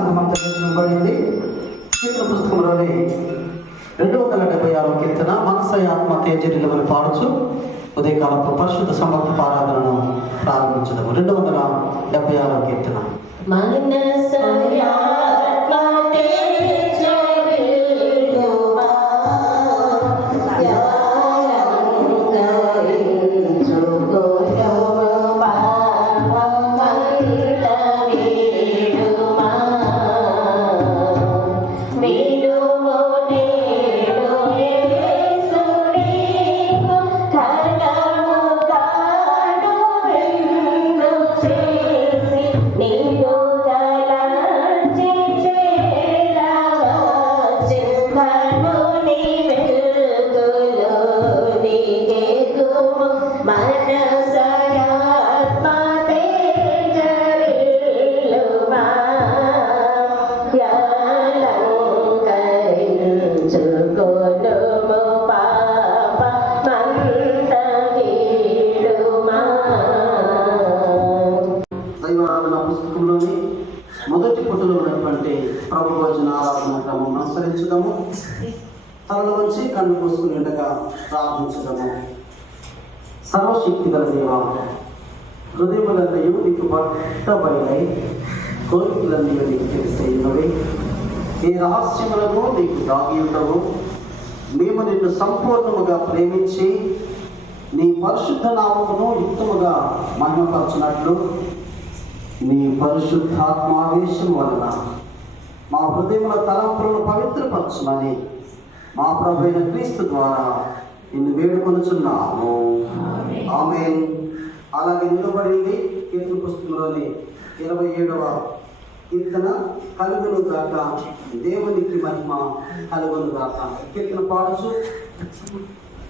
సంఘమంతా చేర్చబడింది. కీర్తన పుస్తకంలోని 276వ కీర్తన మనస్సు ఆత్మ తేజరిల్లుమని పాడుచు ఉదయకాలపు పరిశుద్ధ సమర్థ ఆరాధనను ప్రారంభించడము. 276వ కీర్తన. పుస్తకంలోని మొదటి పుటలో ఉన్నటువంటి ప్రభు భోజన ఆరాధన క్రమం అనుసరించడము, తలలో వచ్చి కన్ను పూసుకుని ఉండగా ప్రార్థించడము. సర్వశక్తి గల దేవా, హృదయములన్నయు నీకు బట్టబయలై కోరికలన్నయు నీకు తెలిసైనవి. ఏ రహస్యములను నీకు దాగి ఉండవు. మేము నిన్ను సంపూర్ణముగా ప్రేమించి నీ పరిశుద్ధ నామమును యుక్తముగా మహిమపరచునట్లు నీ పరిశుద్ధాత్మావేశం వలన మా హృదయముల తలంపులను పవిత్రపరచుమని మా ప్రభువైన క్రీస్తు ద్వారా నిన్ను వేడుకొనుచున్నాము. ఆమేన్. అలాగే నిలబడింది కీర్తన పుస్తకంలోని 27వ కీర్తన. కలుగును గాక, దేవునికి మహిమ కలుగును గాక. కీర్తన పాడుచు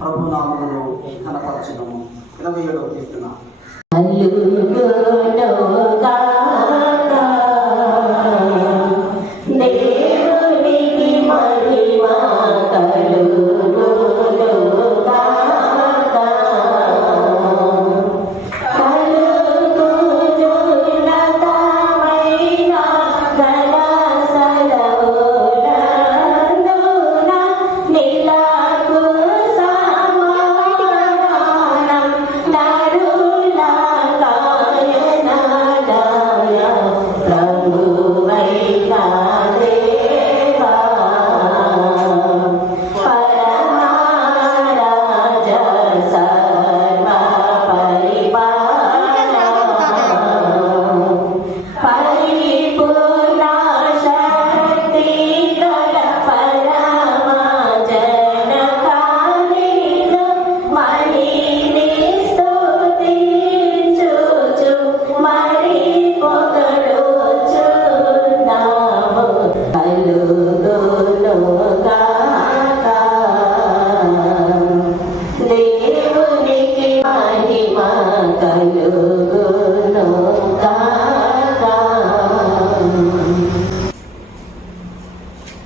ప్రభునామమును కనపరచడము. 27వ కీర్తన.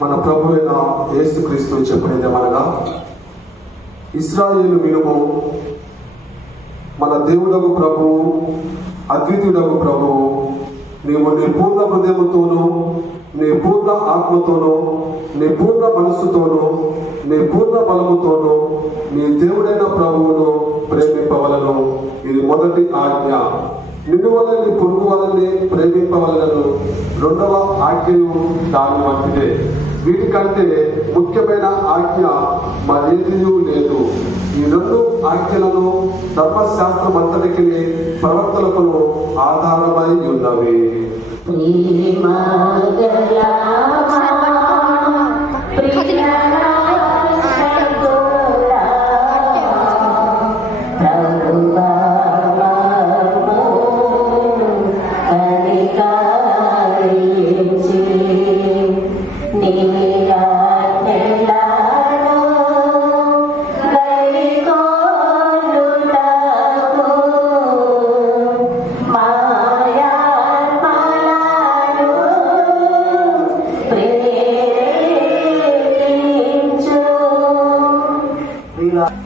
మన ప్రభువైన యేసుక్రీస్తు చెప్పినదేమనగా, ఇశ్రాయేలు వినుము, మన దేవుడగు ప్రభువు, అద్వితీయుడగు ప్రభువు, నీవు నీ పూర్ణ హృదయముతోనూ, నీ పూర్ణ ఆత్మతోనూ, నీ పూర్ణ మనస్సుతోనూ, నీ పూర్ణ బలముతోనూ నీ దేవుడైన ప్రభువును ప్రేమింపవలను. ఇది మొదటి ఆజ్ఞ. నిన్ను వల్ల నీ పొరుగు వలనే ప్రేమింపవలను. రెండవ ఆజ్ఞయు దాని వంటిదే. వీటికంటే ముఖ్యమైన ఆజ్ఞ మరేదీ లేదు. ఈ రెండు ఆజ్ఞలను ధర్మశాస్త్రం అంతటికి ప్రవర్తనకు ఆధారమై ఉన్నవి.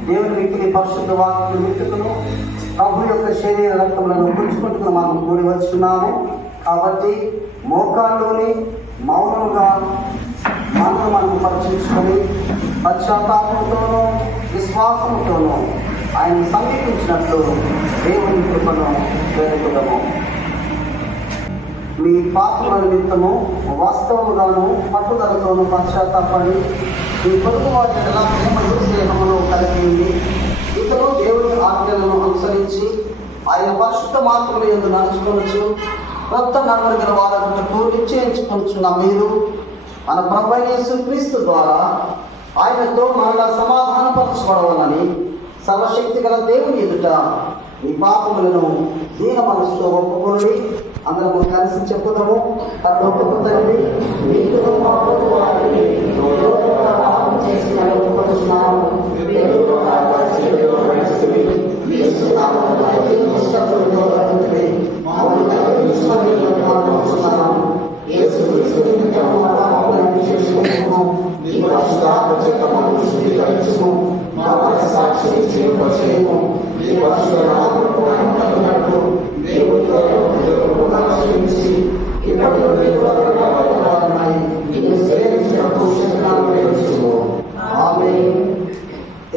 దేవుని వ్యక్తిని పరిశుద్ధ వాక్యం విత్తుకును ప్రభు యొక్క శరీర రక్తములను పులుచుకుంటున్న మనం కూడి వచ్చున్నాము. కాబట్టి మోకాళ్ళలోని మౌనంగా మనము పరీక్షించుకొని పశ్చాత్తాపంతోనూ విశ్వాసంతోనూ ఆయన సమీపించినట్లు దేవుని కృపను వేడుకుదము. మీ పాపల నిమిత్తము వాస్తవముగాను పట్టుదలతోనూ పశ్చాత్తాపడి మీ పొరుగు వారి ఎలా ప్రేమలు స్నేహమును కలిగి ఉండి ఇతరు దేవుని ఆజ్ఞలను అనుసరించి ఆయన పరిశుద్ధ మార్గముల యందు నడుచుకొనొచ్చు కొత్త నడవడి గల వారగుటకు నిశ్చయించుకొనుచున్న మీరు మన ప్రభువైన యేసుక్రీస్తు ద్వారా ఆయనతో మరలా సమాధానపరచబడవలని సర్వశక్తి గల దేవుని ఎదుట మీ పాపములను దీన మనసుతో ఒప్పుకొని అందరము కలిసి చెప్పుదాము. పరలోకపు తండ్రి, నీకును మాకును వారికి పాపం చేసి ఒప్పుకొనుచున్నాము.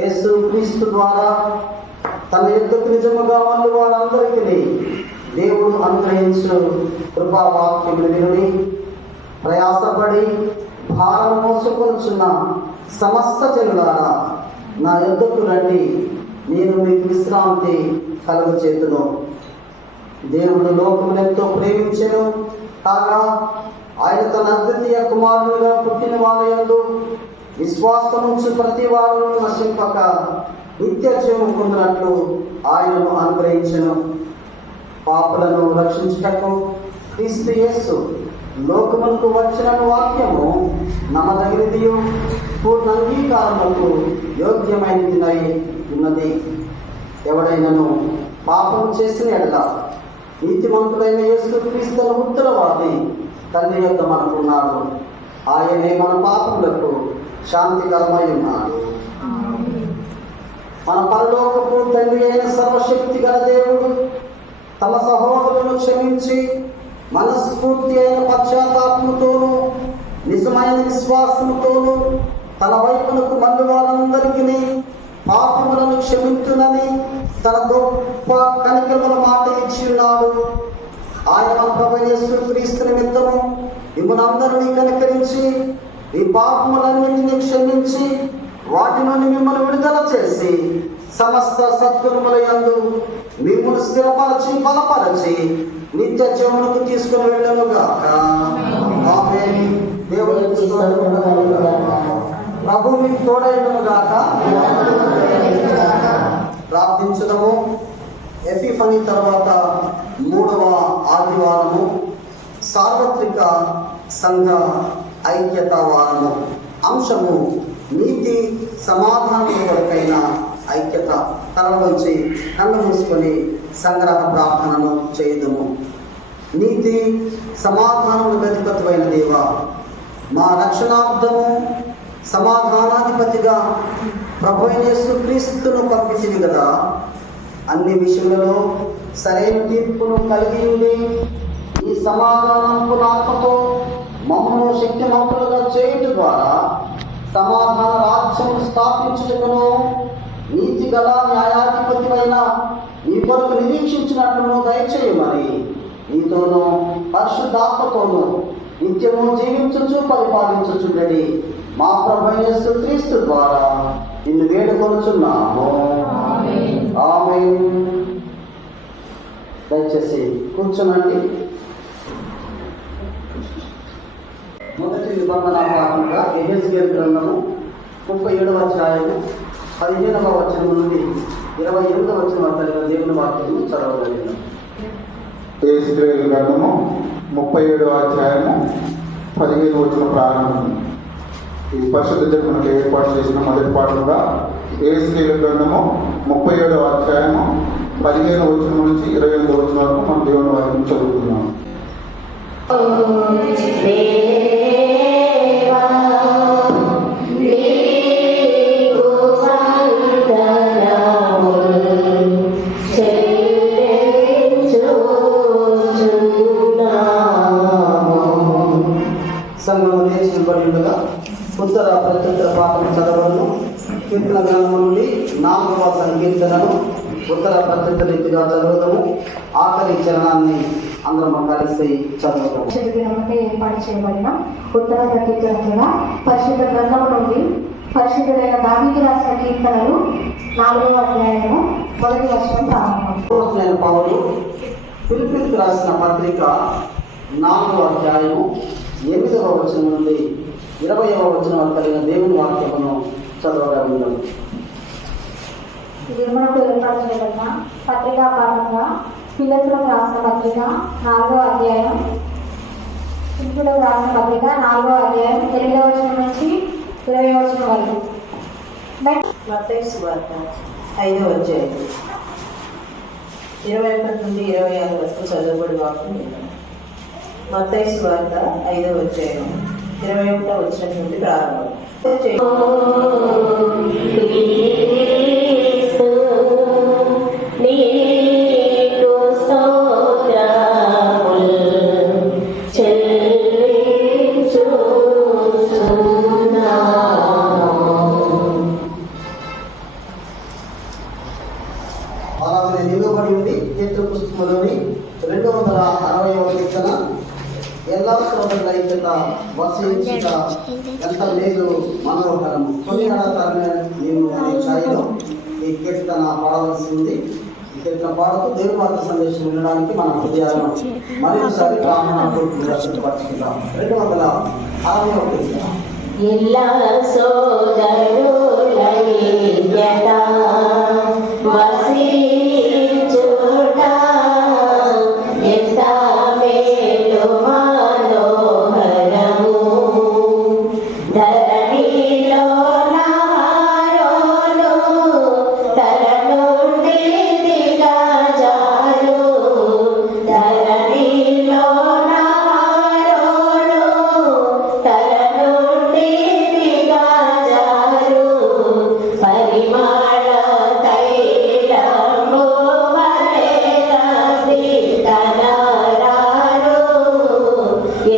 యేసుక్రీస్తు ద్వారా తన యుద్ధకు నిజముగా మళ్ళీ వారందరికీ దేవుడు అనుగ్రహించిన కృపావాక్యములు విని ప్రయాసపడి భారం మోసుకొనుచున్న సమస్త జనులారా నా యుద్ధకు రండి, నేను మీకు విశ్రాంతి కలుగచేతును. దేవుడు లోకమునెంతో ప్రేమించెను కాగా ఆయన తన అద్వితీయ కుమారునిగా పుట్టిన వారి యందు విశ్వాసముంచు ప్రతి వారు నశింపక నిత్య జీవము పొందినట్లు ఆయనను అనుగ్రహించెను. పాపులను రక్షించుటకు క్రీస్తు యేసు లోకములకు వచ్చిన వాక్యము నమ్మదగినదియు పూర్ణ అంగీకారములకు యోగ్యమైనదినై ఉన్నది. ఎవడైనను పాపం చేసిన ఎడల నీతిమంతుడైన యేసుక్రీస్తును ఉత్తరవాది తండ్రి యొద్ద మనకున్నాడు. ఆయనే మన పాపములకు శాంతికరమై ఉన్నాడు. మన పరలోకపు తండ్రి అయిన సర్వశక్తి గల దేవుడు తమ సహోదరులను క్షమించి మనస్ఫూర్తి అయిన పశ్చాత్తాపముతోనూ నిజమైన విశ్వాసముతోనూ తన వైపునకు మళ్ళీ వారందరికీ పాపములను క్షమించునని తన గొప్ప కనికరముల మాట ఇచ్చి ఉన్నాడు. ఆయన మన ప్రభువైన యేసుక్రీస్తు నిమిత్తము మిమ్మల్ని కనికరించి ఈ పాపములన్నింటినీ క్షమించి వాటి నుండి మిమ్మల్ని విడుదల చేసి సమస్త సద్గుణముల యందు మిమ్మల్ని స్థిరపరచి బలపరచి నిత్య జీవనకు తీసుకుని వెళ్ళనుగాక. ఆమేన్. దేవుని ప్రభు మీకు తోడైనగాక. ప్రార్థించుదాము. ఎపిఫనీ తర్వాత 3వ ఆదివారము సార్వత్రిక సంఘ ఐక్యత వారము. అంశము నీతి సమాధానం కొరకైన ఐక్యత. తల నుంచి కళ్ళు మూసుకొని సంగ్రహ ప్రార్థనను చేయదము. నీతి సమాధానము గతిపతివైన దేవ, మా రక్షణార్థము సమాధానాధిపతిగా ప్రభువైన యేసుక్రీస్తును పంపించింది కదా. అన్ని విషయాలలో సరైన తీర్పును కలిగి ఉండి ఈ సమాధానపు ఆత్మతో మమ్మను శక్తిమంతులుగా చేయటం ద్వారా సమాధాన రాజ్యమును స్థాపించుటకును నీతి గల న్యాయాధిపతివైన నీ కొరకు నిరీక్షించినట్లును దయచేయమని నీతోనూ పరిశుద్ధాత్మతోనూ నిత్యము జీవించుచు పరిపాలించుచుండడి మా ప్రభువైన యేసుక్రీస్తు ద్వారా నిన్ను వేడుకొనుచున్నాము. ఆమేన్. దయచేసి కూర్చోనండి. మొదటి నిబంధన భాగంగా యెహెజ్కేలు గ్రంథము 37వ అధ్యాయము 15వ వచనం నుండి 28వ వచనం వరకు దేవుని వాక్యము చదవగలిగిన. యెహెజ్కేలు గ్రంథము 37వ అధ్యాయము 15వ వచనం ప్రారంభం. ఈ పరిశుద్ధ జన్మకు ఏర్పాటు చేసిన మొదటి పాఠంగా యెహెజ్కేలు గ్రంథము 37వ అధ్యాయము 15వ వచనం నుంచి 28వ వచనం వరకు మనం దేవుని వాక్యం చదువుతున్నాం. చెల్లించుచున్నాము. సంఘం లేచి నిలబడిగా ఉత్తర ప్రత్యుత్తర పాఠం చదవను. కీర్తన గ్రంథం నుండి 4వ సంకీర్తనను ఉత్తర ప్రత్యుత్తర రీతిగా చదవడము. ఆఖరి చరణాన్ని అందరం కలిసి చదవడం. దినముకే ఏర్పాటు చేయబడిన ఉత్తర ప్రత్యుత్తరంగా పరిశుద్ధ గ్రంథము నుండి పరిశుద్ధుడైన దావీదు రాసిన కీర్తనలు 4వ అధ్యాయము 1వ వచనం ప్రారంభం. అపోస్తలుడైన పౌలు ఫిలిప్పీయులకు రాసిన పత్రిక 4వ అధ్యాయము 8వ వచనం నుండి 20వ వచనం వరకు కలిగిన దేవుని వాక్యమును చదవగలం. దినమునకు ఏర్పాటు చేయబడిన పత్రికా పాఠంగా ఫిలిప్పీయులకు రాసిన పత్రిక 4వ అధ్యాయం ఫిలిప్పీయులకు రాసిన పత్రిక 4వ అధ్యాయం 8వ వచనం నుంచి 20వ వచనం వరకు. మత్తయి సువార్త 5వ అధ్యాయం 21 నుండి 26 వరకు చదవబడి వాక్యం విన్నాం. మత్తయి సువార్త 5వ అధ్యాయం 21వ వచనం నుండి ప్రారంభం. ఆరాధన నిలువబడి ఉంది. కీర్తన పుస్తకంలోని 260వ కీర్తన ఎలా శ్రోతల ఐక్యత వసించుట ఎంత లేదు మనోహరం కొనియాడతారని నేను అనే ఛాయలో ఈ కీర్తన పాడవలసి ఉంది. ఈ కీర్తన పాడుతూ దేవుని వార్త సందేశం వినడానికి మన హృదయాలను మరొకసారి ప్రాణపూర్తిగా సిద్ధపరచుకుందాం. 260వ కీర్తన. ಎಲ್ಲ ಸೋದರುಲ ಐಕ್ಯತ ವಸಿಂಚುಟ ಎಂತ ಮೇಲು ಮನೋಹರము ధరణిలో నారోను తరణుండి దిగజారు ధరణిలో నారోను తరణుండి దిగజారు పరిమళ తైలము వలె కదితనరారు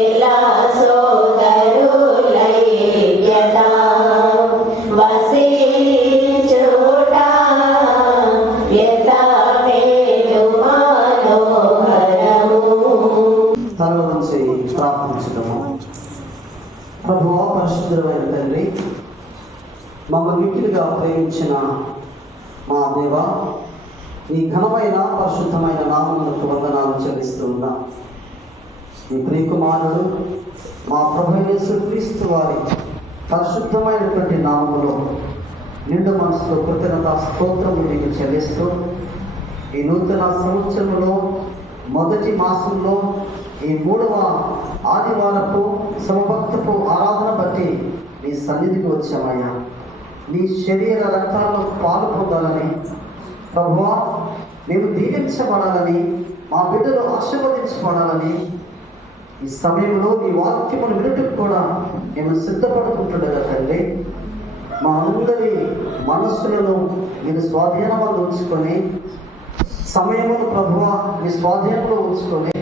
ఎలా సోదరులైక్యత వసించుట ఎంత మేలు మనోహరము. తలలో నుంచి ప్రార్థించడము. ప్రభువా, పరిశుద్ధమైన తండ్రి, మమ్మల్ని మిక్కిలిగా ప్రేమించిన మా దేవ, ఈ ఘనమైన పరిశుద్ధమైన నామములకు వందనాలు చెల్లిస్తూ ఉన్నా. ఈ ప్రియకుమారుడు మా ప్రభు యేసుక్రీస్తు వారి పరిశుద్ధమైనటువంటి నామములో నిండు మనసుతో కృతజ్ఞత స్తోత్రము మీకు చెల్లిస్తూ ఈ నూతన సంవత్సరంలో మొదటి మాసంలో ఈ 3వ ఆదివారపు సమభక్తపు ఆరాధన బట్టి నీ సన్నిధికి వచ్చామయ్యా. నీ శరీర రక్తాల్లో పాలు పొందాలని ప్రభువా, మేము దీవించబడాలని, మా బిడ్డలు ఆశీర్వదించబడాలని ఈ సమయంలో నీ వాక్యమును వినటకు కూడా మేము సిద్ధపడుతుంటుండగా తండ్రి, మా అందరి మనస్సులను మీరు స్వాధీనంలో ఉంచుకొని సమయమును ప్రభువా మీ స్వాధీనంలో ఉంచుకొని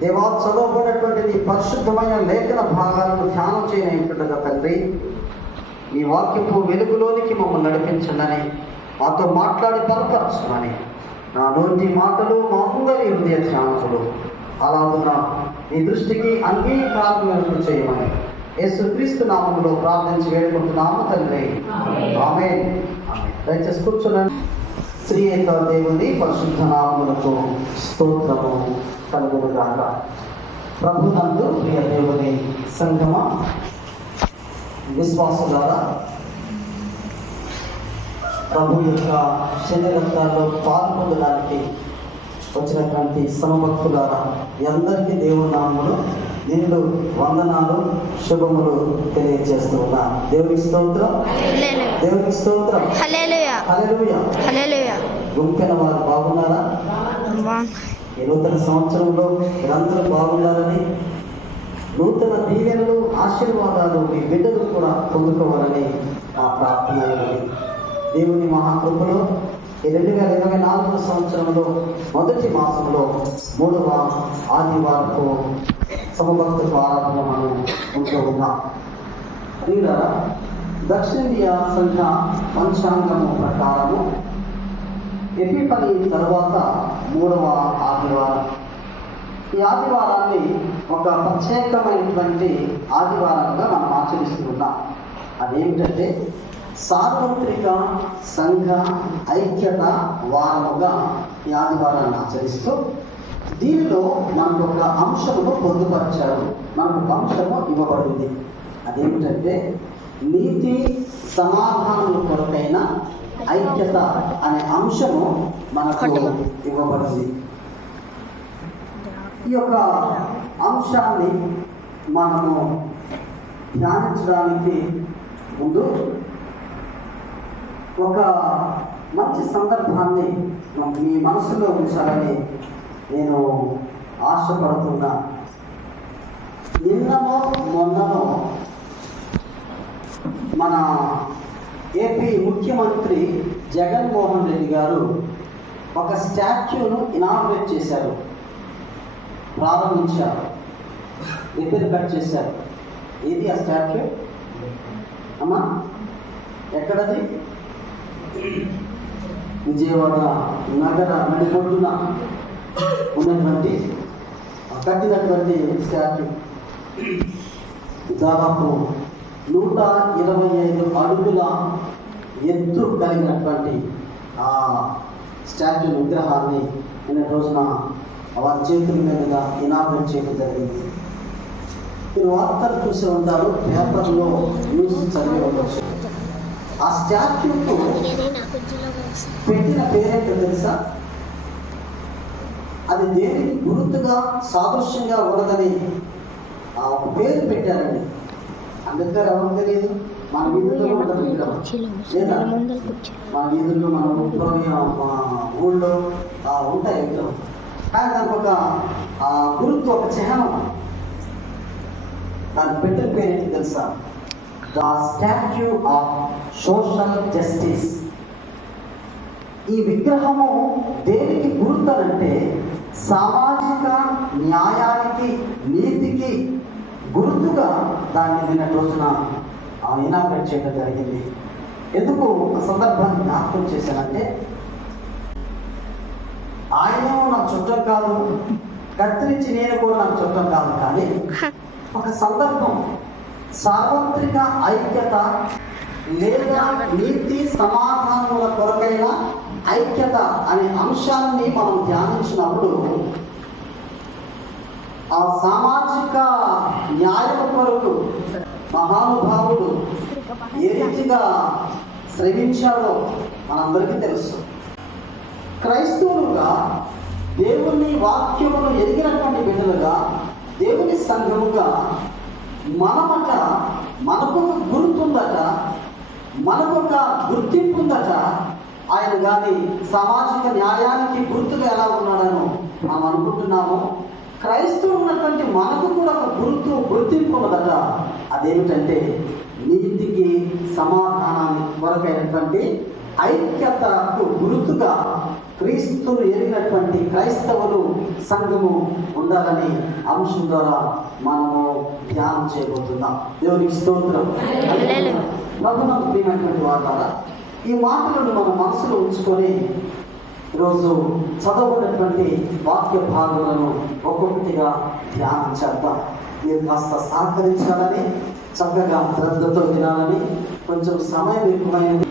దేవా చదవబడినటువంటి నీ పరిశుద్ధమైన లేఖన భాగాలను ధ్యానం చేయనట్టుండగా తండ్రి, నీ వాక్యపు వెలుగులోనికి మమ్మల్ని నడిపించండి, మాతో మాట్లాడి బలపరచమని నా నోటి మాటలు మా అందరి హృదయ ధ్యానములు అలాగున్న నీ దృష్టికి అంగీకారం చేయమని యేసుక్రీస్తు నామములో ప్రార్థించి వేడుకుంటున్నాము తండ్రి. ఆమేన్. దయచేసి కూర్చున్నాను. శ్రీయేక దేవుని పరిశుద్ధ నామములకు స్తోత్రము కలుగునుగాక. ప్రభునందు ప్రియ దేవుని సంగమ విశ్వాసులారా, ప్రభు యొక్క శరీరత్వాల్లో పాల్పొందడానికి వచ్చినటువంటి సమభక్తులారా, అందరికీ దేవుని నామములు నిండు వందనాలు శుభములు తెలియజేస్తూ ఉన్నా. దేవునికి స్తోత్రం, దేవునికి స్తోత్రం. హల్లెలూయా, హల్లెలూయా, హల్లెలూయా. గుంపెన వారు బాగున్నారా? ఈ నూతన సంవత్సరంలో మీరందరూ బాగున్నారని, నూతన దీవెనలు ఆశీర్వాదాలు మీ బిడ్డలు కూడా పొందుకోవాలని నా ప్రార్థన. దేవుని మహాకృపలో ఈ 2024 సంవత్సరంలో మొదటి మాసంలో 3వ ఆదివారపు సమభక్తుల ఆరాధన మనం ఉంటూ ఉన్నాం. ఇలా దక్షిణీయ సంఘ పంచాంగము ప్రకారము ఎపిఫనీ తర్వాత 3వ ఆదివారం. ఈ ఆదివారాన్ని ఒక ప్రత్యేకమైనటువంటి ఆదివారంగా మనం ఆచరిస్తున్నాం. అదేమిటంటే సార్వత్రిక సంఘ ఐక్యత వారముగా ఈ ఆదివారాన్ని ఆచరిస్తూ దీనిలో మనకు ఒక అంశమును పొందుపరిచారు. మనకు ఒక అంశము ఇవ్వబడింది. అదేమిటంటే నీతి సమాధానముల కొరకైన ఐక్యత అనే అంశము మనకు ఇవ్వబడింది. ఈ యొక్క అంశాన్ని మనము ధ్యానించడానికి ముందు ఒక మంచి సందర్భాన్ని మీ మనసులో ఉంచాలని నేను ఆశపడుతున్నా. నిన్ననో మొన్ననో మన ఏపీ ముఖ్యమంత్రి జగన్మోహన్ రెడ్డి గారు ఒక స్టాచ్యూను ఇనాగ్రేట్ చేశారు, ప్రారంభించారు, రిబ్బన్ కట్ చేశారు. ఏది ఆ స్టాచ్యూ అమ్మా? ఎక్కడది? విజయవాడ నగర నడిబొడ్డున ఉన్నటువంటి కట్టినటువంటి స్టాచ్యూ దాదాపు 125 అడుగుల ఎత్తు కలిగినటువంటి ఆ స్టాచ్యూ విగ్రహాన్ని నిన్న రోజున వారి చేతుల మీదుగా ఇనాగ్రేట్ చేయడం జరిగింది. మీరు వార్తలు చూసి ఉంటారు, పేపర్లో న్యూస్ చదివి ఉండొచ్చు. ఆ స్టాచ్యూకు పెట్టిన పేరేంటో తెలుసా? అది దేనికి గుర్తుగా సాదృశ్యంగా ఉన్నదని ఒక పేరు పెట్టారండి. అంబేద్కర్ ఎవరు తెలియదు? మన వీధుల్లో ఉంటుంది విగ్రహం లేదా? మన వీధుల్లో మన ఊళ్ళో ఉంటాయి విగ్రహం. కానీ దానికి ఒక గుర్తు, ఒక చిహ్నం. దానికి పెట్టిన పేరేంటి తెలుసా? The statue of social justice. ఈ విగ్రహము దేనికి గుర్తునంటే సామాజిక న్యాయానికి, నీతికి గుర్తుగా దాన్ని నిన్న రోజున ఇనాగ్రేట్ చేయడం జరిగింది. ఎందుకు ఒక సందర్భాన్ని జ్ఞాపకం చేశానంటే, ఆయన నాకు చుట్టం కాదు, కత్తిరించి నేను కూడా నాకు చుట్టం కాదు, కానీ ఒక సందర్భం సార్వత్రిక ఐక్యత లేదా నీతి సమాధానముల కొరకైన ఐక్యత అనే అంశాన్ని మనం ధ్యానించినప్పుడు ఆ సామాజిక న్యాయం కొరకు మహానుభావుడు ఏ రీతిగా శ్రమించాడో మనందరికీ తెలుసు. క్రైస్తవులుగా దేవుని వాక్యమును ఎరిగినటువంటి బిడ్డలుగా, దేవుని సంఘముగా మనమట మనకు గుర్తుందట, మనకొక గుర్తింపు ఉందట. ఆయన కానీ సామాజిక న్యాయానికి గుర్తుగా ఎలా ఉన్నాడనో మనం అనుకుంటున్నాము. క్రైస్తవులు ఉన్నటువంటి మనకు కూడా ఒక గుర్తింపు ఉన్నదట. అదేమిటంటే నీతికి సమాధానానికి కొరకైనటువంటి ఐక్యతకు గుర్తుగా క్రీస్తును ఎరిగినటువంటి క్రైస్తవులు సంఘము ఉండాలని అంశం ద్వారా మనము ధ్యానం చేయబోతున్నాం. దేవునికి స్తోత్రం. ప్రభువుకు ప్రియమైనటువంటి వారు, ఈ మాటలను మన మనసులో ఉంచుకొని ఈరోజు చదవబడినటువంటి వాక్య భాగాలను ఒక్కొక్కటిగా ధ్యానం చేద్దాం. మీరు కాస్త సహకరించాలని, చక్కగా శ్రద్ధతో వినాలని, కొంచెం సమయం ఎక్కువైంది.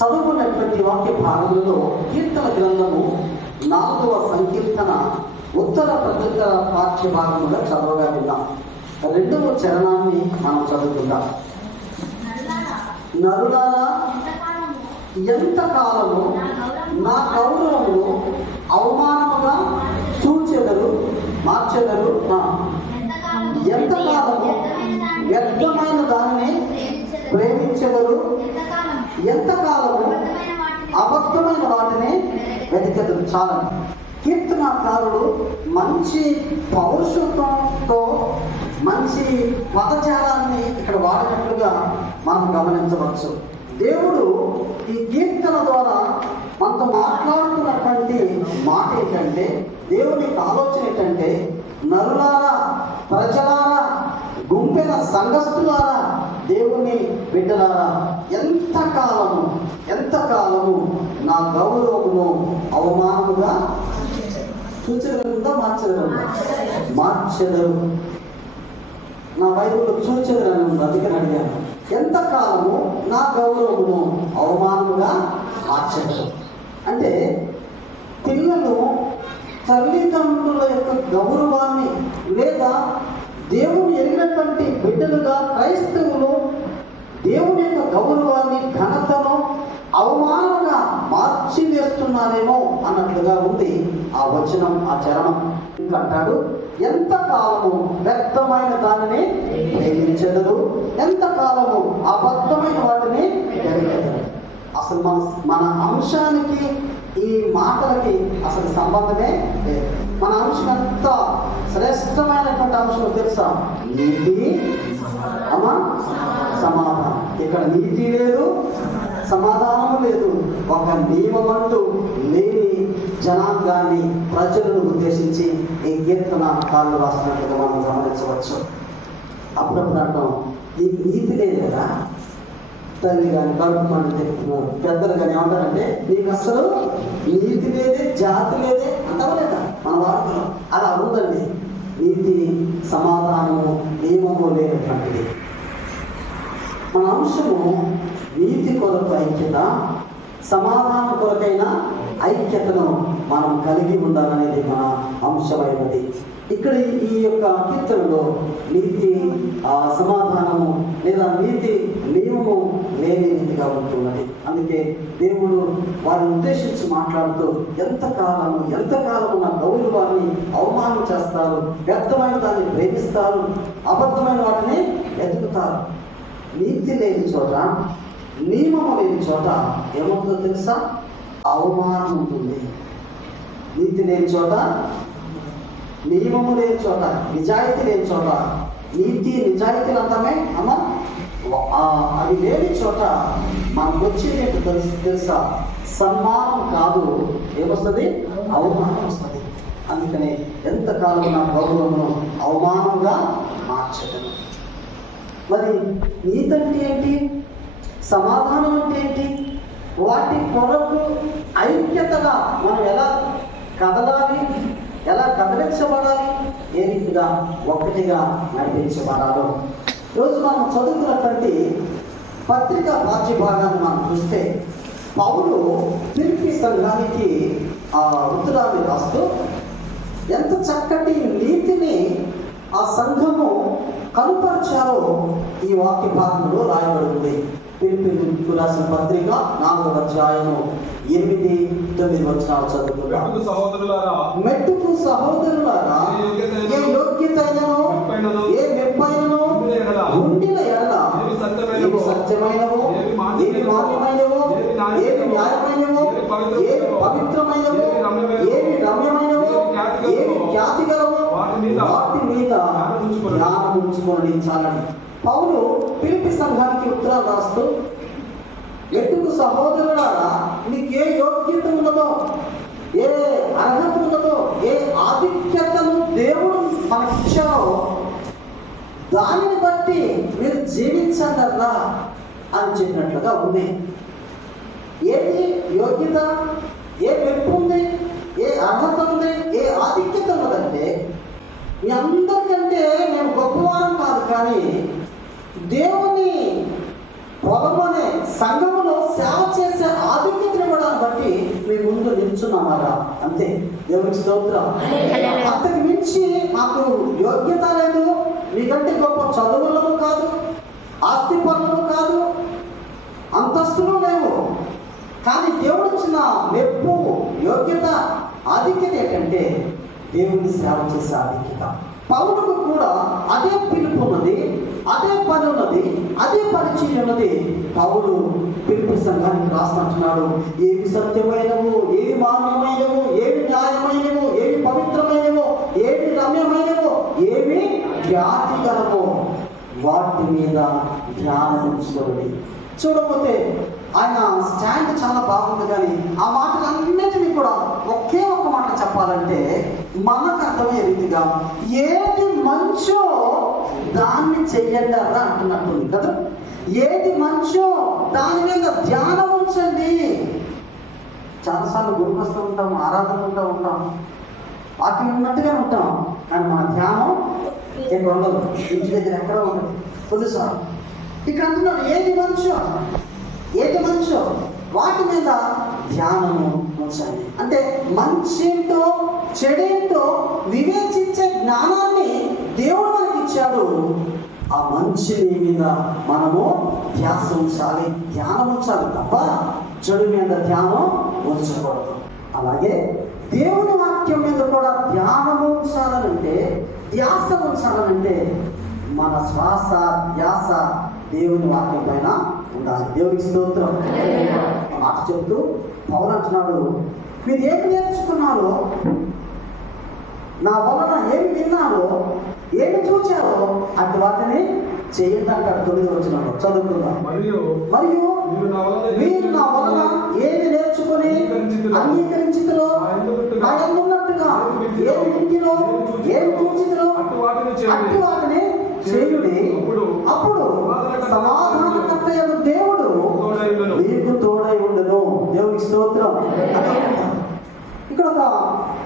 చదువుకున్నటువంటి వాక్య భాగంలో కీర్తన గ్రంథము 4వ సంకీర్తన ఉత్తర ప్రత్యుత్తర పాఠ్య భాగంలో చదవగా విన్నాం. 2వ చరణాన్ని మనం చదువుకుందాం. నరులారా, ఎంతకాలము నా గౌరవమును అవమానముగా చూచెదరు, మార్చెదరు. ఎంతకాలము వ్యర్థమైన దానిని ప్రేమించెదరు, ఎంతకాలము అబద్ధమైన వాటిని వెతికెదరు. చాలా కీర్తనాకారుడు మంచి పౌరుషత్వంతో మంచి పదజాలాన్ని ఇక్కడ వాడినట్లుగా మనం గమనించవచ్చు. దేవుడు ఈ కీర్తన ద్వారా మనతో మాట్లాడుతున్నటువంటి మాట ఏంటంటే, దేవుని యొక్క ఆలోచన ఏంటంటే, నరులారా, ప్రజలారా, గుంపెన సంఘస్థులారా, దేవుని బిడ్డలారా, ఎంతకాలము నా గౌరవమును అవమానముగా చూచగలరుందా మార్చెదరు. నా బైబిల్లో చూచగలను ఉంది, అందుకని అడిగాను. ఎంతకాలము నా గౌరవమును అవమానముగా మార్చెదరు అంటే, పిల్లలు తల్లిదండ్రుల యొక్క గౌరవాన్ని లేదా దేవుని ఎరిగినటువంటి బిడ్డలుగా క్రైస్తవులు దేవుని యొక్క గౌరవాన్ని, ఘనతను అవమానంగా మార్చి వేస్తున్నారేమో అన్నట్లుగా ఉంది ఆ వచనం, ఆ చరణం. ఇంకా అంటాడు, ఎంతకాలము వ్యక్తమైన దానిని ప్రేమించెదరు, ఎంతకాలము అబద్ధమైన వాటిని ఎరగెదరు. అసలు మన అంశానికి ఈ మాటలకి అసలు సంబంధమే లేదు. మన అంశం ఎంత శ్రేష్టమైనటువంటి అంశం తెలుసా? నీతి, సమాధానం. ఇక్కడ నీతి లేదు, సమాధానం లేదు. ఒక నియమం అంటూ లేని జనాంగాన్ని, ప్రజలను ఉద్దేశించి ఈ కీర్తన కాళ్ళు రాసినట్లుగా మనం గమనించవచ్చు. అప్పుడప్పుడు అంటాం, నీకు నీతి లేదు కదా. తల్లి కానీ, కడుపు పండి పెద్దలు కానీ ఏమంటారంటే, నీకు అసలు నీతి లేదే, జాతి లేదే అంటారు లేదా మన వార్తలో. అలా ఉందండి. నీతి, సమాధానము, నియమము లేనటువంటిది. మన అంశము నీతి కొరకు ఐక్యత, సమాధానం కొరకైన ఐక్యతను మనం కలిగి ఉండాలనేది మన అంశమైనది. ఇక్కడ ఈ యొక్క కీర్తనలో నీతి, సమాధానము లేదా నీతి, నియమము లేని రీతిగా ఉంటున్నది. అందుకే దేవుడు వారిని ఉద్దేశించి మాట్లాడుతూ, ఎంతకాలము నా గౌరవాన్ని అవమానం చేస్తారు, వ్యర్థమైన దాన్ని ప్రేమిస్తారు, అబద్ధమైన వాటిని ఎదుగుతారు. నీతి లేని చోట, నియమము లేని చోట ఏమవుతుందో తెలుసా? అవమానం ఉంటుంది. నీతి లేని చోట, నియమము లేని చోట, నిజాయితీ లేని చోట, నీతి నిజాయితీలు అంటామే అమ్మా, అవి లేని చోట మనకు వచ్చేది తెలుసా? సన్మానం కాదు, ఏమొస్తుంది? అవమానం వస్తుంది. అందుకని ఎంతకాలం నా గౌరవమును అవమానంగా మార్చడం. మరి నీతి అంటే ఏంటి? సమాధానం అంటే ఏంటి? వాటి కొరకు ఐక్యతగా మనం ఎలా కదలాలి, ఎలా కదిలించబడాలి, ఏ రీతిగా ఒక్కటిగా నడిపించబడాలో ఈరోజు మనం చదువుతున్నటువంటి పత్రికా రాజ్య భాగాన్ని మనం చూస్తే, పౌలు ఫిలిప్పీ సంఘానికి ఉత్తరాన్ని రాస్తూ ఎంత చక్కటి నీతిని ఆ సంఘము కనుపరిచారో ఈ వాక్య భాగంలో రాయబడింది. ఫిలిప్పీయులకు రాసిన పత్రిక 4వ అధ్యాయము 8-9 వచనాలు చదువుకుందాం. మెట్టుకు సహోదరులారా, ఏ యోగ్యతైనను, ఏ మెప్పైనను ఉండిన ఎడల, ఏవి సత్యమైనవో, ఏవి మాన్యమైనవో, ఏవి న్యాయమైనవో, ఏవి పవిత్రమైనవో, ఏవి రమ్యమైనవో, ఏవి ఖ్యాతి గలవో, వాటి మీద ధ్యానం ఉంచుకోండి చాలండి. పౌలు ఫిలిప్పీ సంఘానికి ఉత్తరాలు రాస్తూ, ఎట్టుకు సహోదరులారా, మీకు ఏ యోగ్యత ఉన్నదో, ఏ అర్హత ఉన్నదో, ఏ ఆధిక్యతను దేవుడు మనకిచ్చారో దానిని బట్టి మీరు జీవించగలరా అని చెప్పినట్లుగా ఉంది. ఏది యోగ్యత, ఏ మెప్పు ఉంది, ఏ అర్హత ఉంది, ఏ ఆధిక్యత ఉన్నదంటే, మీ అందరికంటే మేము గొప్పవారం కాదు, కానీ దేవుని పొలమనే సంఘములో సేవ చేసే ఆధిక్యతను ఇవ్వడాన్ని బట్టి మీ ముందు నిల్చున్నారా అంతే. దేవునికి స్తోత్రం. అంతకు మించి మాకు యోగ్యత లేదు, మీకంటే గొప్ప చదువులను కాదు, ఆస్తి పనులు కాదు, అంతస్తులు లేవు. కానీ దేవుడు ఇచ్చిన మెప్పు, యోగ్యత, ఆధిక్యత ఏంటంటే దేవుని సేవ చేసే ఆధిక్యత. పౌలుకు కూడా అదే పిలుపు ఉన్నది, అదే పని ఉన్నది, అదే పరిచయం ఉన్నది. పౌలు ఫిలిప్పీ సంఘానికి రాసినట్టున్నాడు, ఏవి సత్యమైనవో, ఏవి మాన్యమైనవో, ఏవి న్యాయమైనవో, ఏవి పవిత్రమైనవో, ఏవి రమ్యమైనవో, ఏవి ఖ్యాతి గలవో వాటి మీద ధ్యానం ఉంచుకోండి. చూడకపోతే ఆయన స్టాండ్ చాలా బాగుంది. కానీ ఆ మాటలన్నిటినీ కూడా ఒకే ఒక్క మాట చెప్పాలంటే మనకు అర్థమయ్యే రీతిగా ఏది మంచో దాన్ని చెయ్యండి అలా అంటున్నట్టుంది కదా. ఏది మంచో దాని మీద ధ్యానం ఉంచండి. చాలాసార్లు గుడికి వస్తూ ఉంటాం, ఆరాధన ఉంటాం, వాక్యం ఉన్నట్టుగా ఉంటాం, కానీ మన ధ్యానం ఇక్కడ ఉండదు, ఇంటి దగ్గర ఎక్కడ ఉండదు. కొన్నిసార్లు ఇక్కడ అంటున్నాడు ఏది మంచో వాటి మీద ధ్యానము ఉంచండి. అంటే మంచేంటో చెడేంటో వివేచించే జ్ఞానాన్ని దేవుడు మనకి ఇచ్చాడు. ఆ మంచిని మీద మనము ధ్యానం ఉంచాలి తప్ప చెడు మీద ధ్యానం ఉంచకూడదు. అలాగే దేవుని వాక్యం మీద కూడా ధ్యానము ఉంచాలనంటే, ధ్యాస ఉంచాలనంటే మన శ్వాస ధ్యాస దేవుని వాక్యం పైన ఉండాలి. దేవునికి స్తోత్రం. మాట చెబుతూ పౌలు అంటున్నాడు, మీరు ఏమి నేర్చుకున్నారో, నా వలన ఏమి విన్నారో, ఏమి చూచారో అటు వాటిని చేయండి అంటాడు. 9వ వచనంలో చదువుకుందాం. మరియు మీరు నా వలన ఏమి నేర్చుకుని అంగీకరించితిరో, నా యందు ఉన్నట్టుగా ఏమి వింటిరో, ఏమి చూచితిరో అటు వాటిని చేయుడి. అప్పుడు సమాధానకర్తయగు దేవుడు మీకు తోడై ఉండును. దేవునికి స్తోత్రం. ఇక్కడ ఒక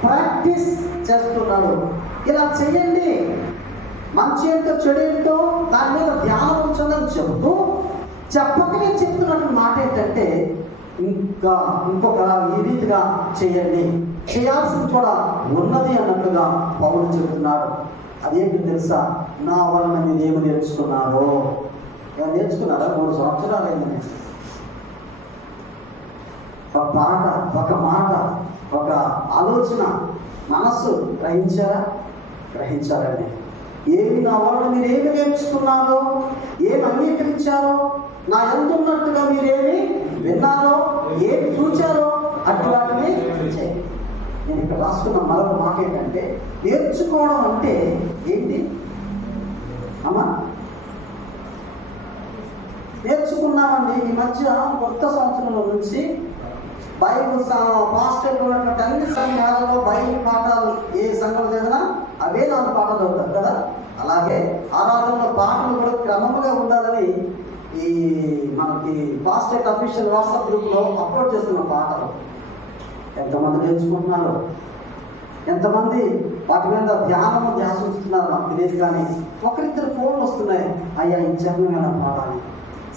ప్రాక్టీస్ చేస్తున్నాడు. ఇలా చెయ్యండి, మంచి ఏంటో చెడు ఏంటో దాని మీద ధ్యానం ఉంచదని చెబుతూ చెప్పకనే చెప్తున్నట్టు మాట ఏంటంటే ఇంకొక ఈ రీతిగా చేయండి, చేయాల్సింది కూడా ఉన్నది అన్నట్లుగా పౌలు చెబుతున్నాడు. అదేంటి తెలుసా? నా వలన మీరు ఏమి నేర్చుకున్నారో. ఇలా నేర్చుకున్నారా? 3 సంవత్సరాలు అయింది. ఒక పాట, ఒక మాట, ఒక ఆలోచన, మనస్సు గ్రహించారండి. ఏమి నా వలన మీరు ఏమి నేర్చుకున్నారో, ఏమి అంగీకరించారో, నా యందు ఉన్నట్టుగా మీరేమి విన్నారో, ఏమి చూచారో అటు వాటిని చేయండి. నేను ఇక్కడ రాసుకున్న మరొక మాట ఏంటంటే, నేర్చుకోవడం అంటే ఏంటి అమ్మా? నేర్చుకున్నామండి. ఈ మధ్య కొత్త సంవత్సరంలో నుంచి బైబుల్ పాస్టర్లు ఉన్నటువంటి అన్ని సంఘాలలో బైబిల్ పాఠాలు ఏ సంఘం లేదన్నా అవే 4 పాటలు అవుతారు కదా. అలాగే ఆరాధనలో పాటలు కూడా క్రమముగా ఉండాలని ఈ మనకి పాస్టర్ అఫీషియల్ వాట్సాప్ గ్రూప్లో అప్లోడ్ చేస్తున్న పాటలు ఎంతమంది నేర్చుకుంటున్నారు, ఎంతమంది వాటి మీద ధ్యాస ఉంచుతున్నారు నాకు తెలియదు. కానీ ఒకరిద్దరు ఫోన్లు వస్తున్నాయి, అయ్యా ఈ చరణం ఎలా పాడాలి,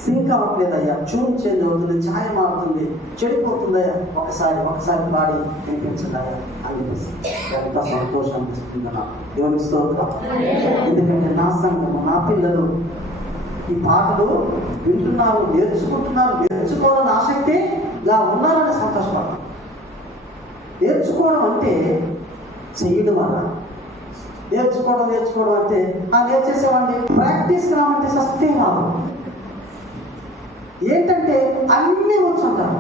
సింక్ అవ్వట్లేదు అయ్యా, ట్యూన్ చేంజ్ అవుతుంది, ఛాయ మారుతుంది, చెడిపోతుందయ్యా, ఒకసారి పాడి వినిపించండి అయ్యా అనిపిస్తుంది. ఎంత సంతోషం అనిపిస్తుంది నాకు. దేవునికి స్తోత్రం. ఎందుకంటే నా సంఘము, నా పిల్లలు ఈ పాటలు వింటున్నారు, నేర్చుకోవాలని ఆసక్తి ఇలా ఉన్నారని సంతోషపడతాను. నేర్చుకోవడం అంటే చేయడం వల్ల. నేర్చుకోవడం అంటే నేర్చేసేవాడిని ప్రాక్టీస్కి రావంటే సస్తే రాదు. ఏంటంటే అన్నీ వచ్చుంటారు.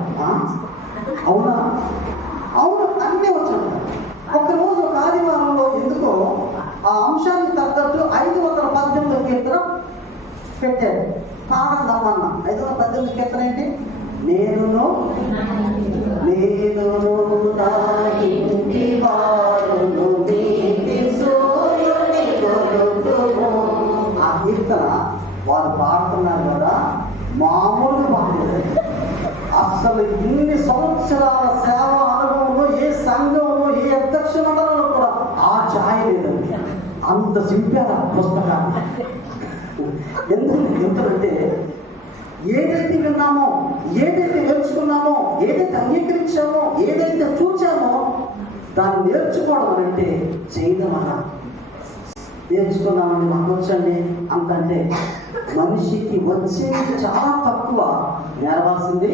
అవును, అన్నీ వచ్చుంటారు. ఒకరోజు ఒక ఆదివారంలో ఎందుకో ఆ అంశానికి తగ్గట్టు 518 కీర్తన పెట్టాడు. పాడందమ్మన్న 518 కీర్తన ఏంటి? నేను నా ఇంటి వారును నీతి సూర్యుని కొలుతుము. ఆ కీర్తన వారు పాడుతున్నారు కదా, మామూలు పాడలేదు. అసలు ఇన్ని సంవత్సరాల సేవ అనుభవంలో ఏ సంఘంలో, ఏ అధ్యక్ష మండలంలో కూడా ఆ ఛాయ లేదండి. అంత సింపారు ఆ పుస్తకాన్ని. ఎందుకంటే ఏదైతే విన్నామో, ఏదైతే నేర్చుకున్నామో, ఏదైతే అంగీకరించామో, ఏదైతే చూచామో దాన్ని నేర్చుకోవడం అంటే చేయడం అన్న. నేర్చుకున్నామని మాకు వచ్చండి అంతంటే మనిషికి వచ్చేది చాలా తక్కువ, నేర్వాల్సింది.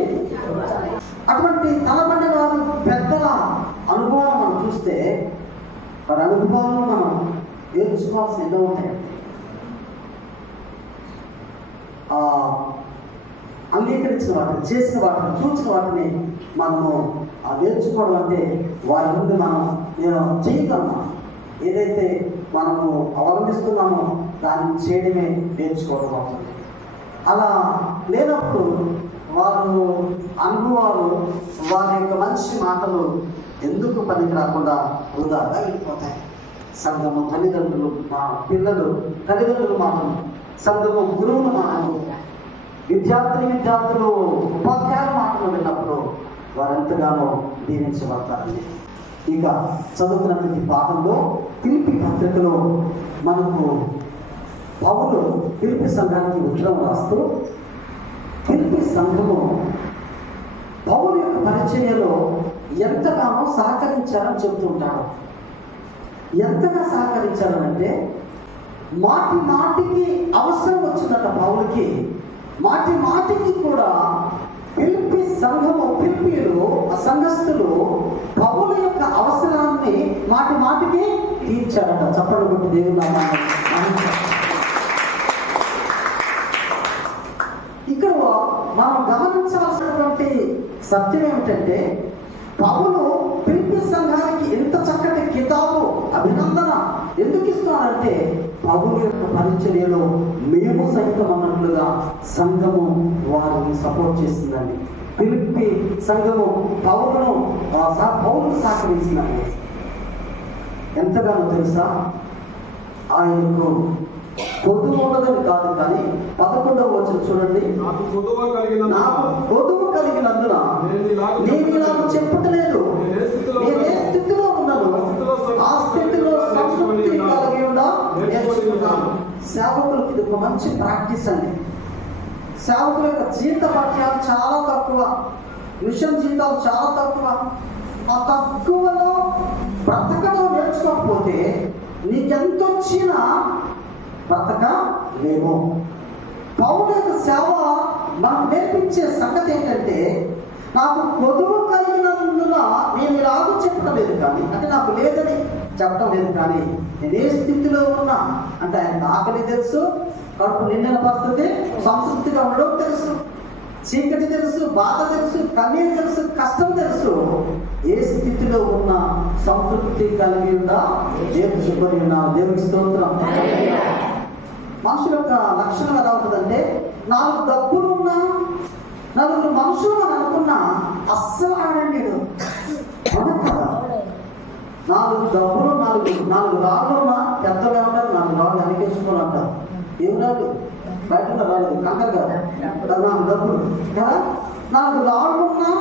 అటువంటి తలబండి వారు పెద్దల అనుభవాలు మనం చూస్తే వారి అనుభవాలను మనం నేర్చుకోవాల్సి ఎన్నో ఉంటాయి. అంగీకరించిన వాటిని, చేసిన వాటిని, చూసిన వాటిని మనము నేర్చుకోవడం అంటే వారి ముందు మనం చేయగలమా, ఏదైతే మనము అవలంబిస్తున్నామో దాన్ని చేయడమే నేర్చుకోవడం అవుతుంది. అలా లేనప్పుడు వారు అనుభవాలు, వారి యొక్క మంచి మాటలు ఎందుకు పనికి రాకుండా వృధాగా వెళ్ళిపోతాయి. సంఘము తల్లిదండ్రులు, మా పిల్లలు తల్లిదండ్రుల మాటలు, సంఘము గురువుల మాటలు, విద్యార్థులు ఉపాధ్యాయుల మాటలు విన్నప్పుడు వారు ఎంతగానో దీవించబడతారండి. ఇక చదువుకున్నటువంటి పాఠంలో ఫిలిప్పీ పత్రికలో మనకు పౌలు ఫిలిప్పీ సంఘానికి ఉత్తరం రాస్తూ ఫిలిప్పీ సంఘము పౌలు యొక్క పరిచర్యలో ఎంతగానో సహకరించారని చెబుతుంటాడు. ఎంతగా సహకరించారనంటే మాటి మాటికి అవసరం వచ్చిందట పౌలుకి. మాటి మాటికి కూడా ఫిలిప్పీ సంఘము, ఫిలిప్పీలు ఆ సంఘస్థులు పౌలు యొక్క అవసరాన్ని మాటి మాటికి తీర్చారట. చప్పట్లు కొట్టి దేవుని నామాన్ని ఇక్కడ మనం గమనించాల్సినటువంటి సత్యం ఏమిటంటే పౌలు ఫిలిప్పీ సంఘానికి ఎంత చక్కటి కితాబు, అభినందన ఎందుకు ఇస్తున్నారంటే పౌలు యొక్క పరిచర్యలో మేము సైతం అన్నట్లుగా సంఘము వారిని సపోర్ట్ చేస్తుందండి. ఫిలిప్పీ సంఘము పౌలును సహకరించిందండి. ఎంతగానో తెలుసా, ఆయనకు పొదువు ఉన్నదని కాదు, కానీ 11వ వచనం చూడండి. నాకు పొదువు కలిగినందున నేను ఇలాగ చెప్పట్లేదు, నేనే స్థితిలో ఉన్నాను, ఆ స్థితిలో సంతృప్తి కలిగి ఉండా నేర్చుకున్నాను. సేవకులకి ఇది ఒక మంచి ప్రాక్టీస్ అండి. సేవకుల యొక్క జీవిత పట్యాలు చాలా తక్కువ, మిషన్ జీవితాలు చాలా తక్కువ. ఆ తక్కువలో బ్రతకడం నేర్చుకోకపోతే నీకెంత వచ్చినా బ్రతకలేము. పౌలు యొక్క సేవ మనకు నేర్పించే సంగతి ఏంటంటే, నాకు పొదువు కలిగినందున నేను ఇలాగూ చెప్పడం లేదు, కానీ అంటే నాకు లేదని చెప్పడం లేదు, కానీ నేను ఏ స్థితిలో ఉన్నా అంటే ఆయనకు ఆకలి తెలుసు, కడుపు నిండిన పరిస్థితి, సంతృప్తిగా ఉండడం తెలుసు, చీకటి తెలుసు, బాధ తెలుసు, కన్నీరు తెలుసు, కష్టం తెలుసు. ఏ స్థితిలో ఉన్నా సంతృప్తి కలిగి ఉందా నేర్చుకొని ఉన్నా. దేవునికి స్తోత్రం. మనుషుల యొక్క లక్షణం ఎలా ఉంటుందంటే, 4 డబ్బులు ఉన్నా, 4 మనుషులు అని అనుకున్నా అస్సలు ఆడండి. 4 డబ్బులు, 4 రాళ్ళు ఉన్నా పెద్దగా ఉంటారు, 4 రాళ్ళు వెనకేసుకొని అంటారు. ఏం రాదు బయట రాలేదు, కంకర కదా, 4 డబ్బులు కదా. 4 రాళ్ళు ఉన్నా,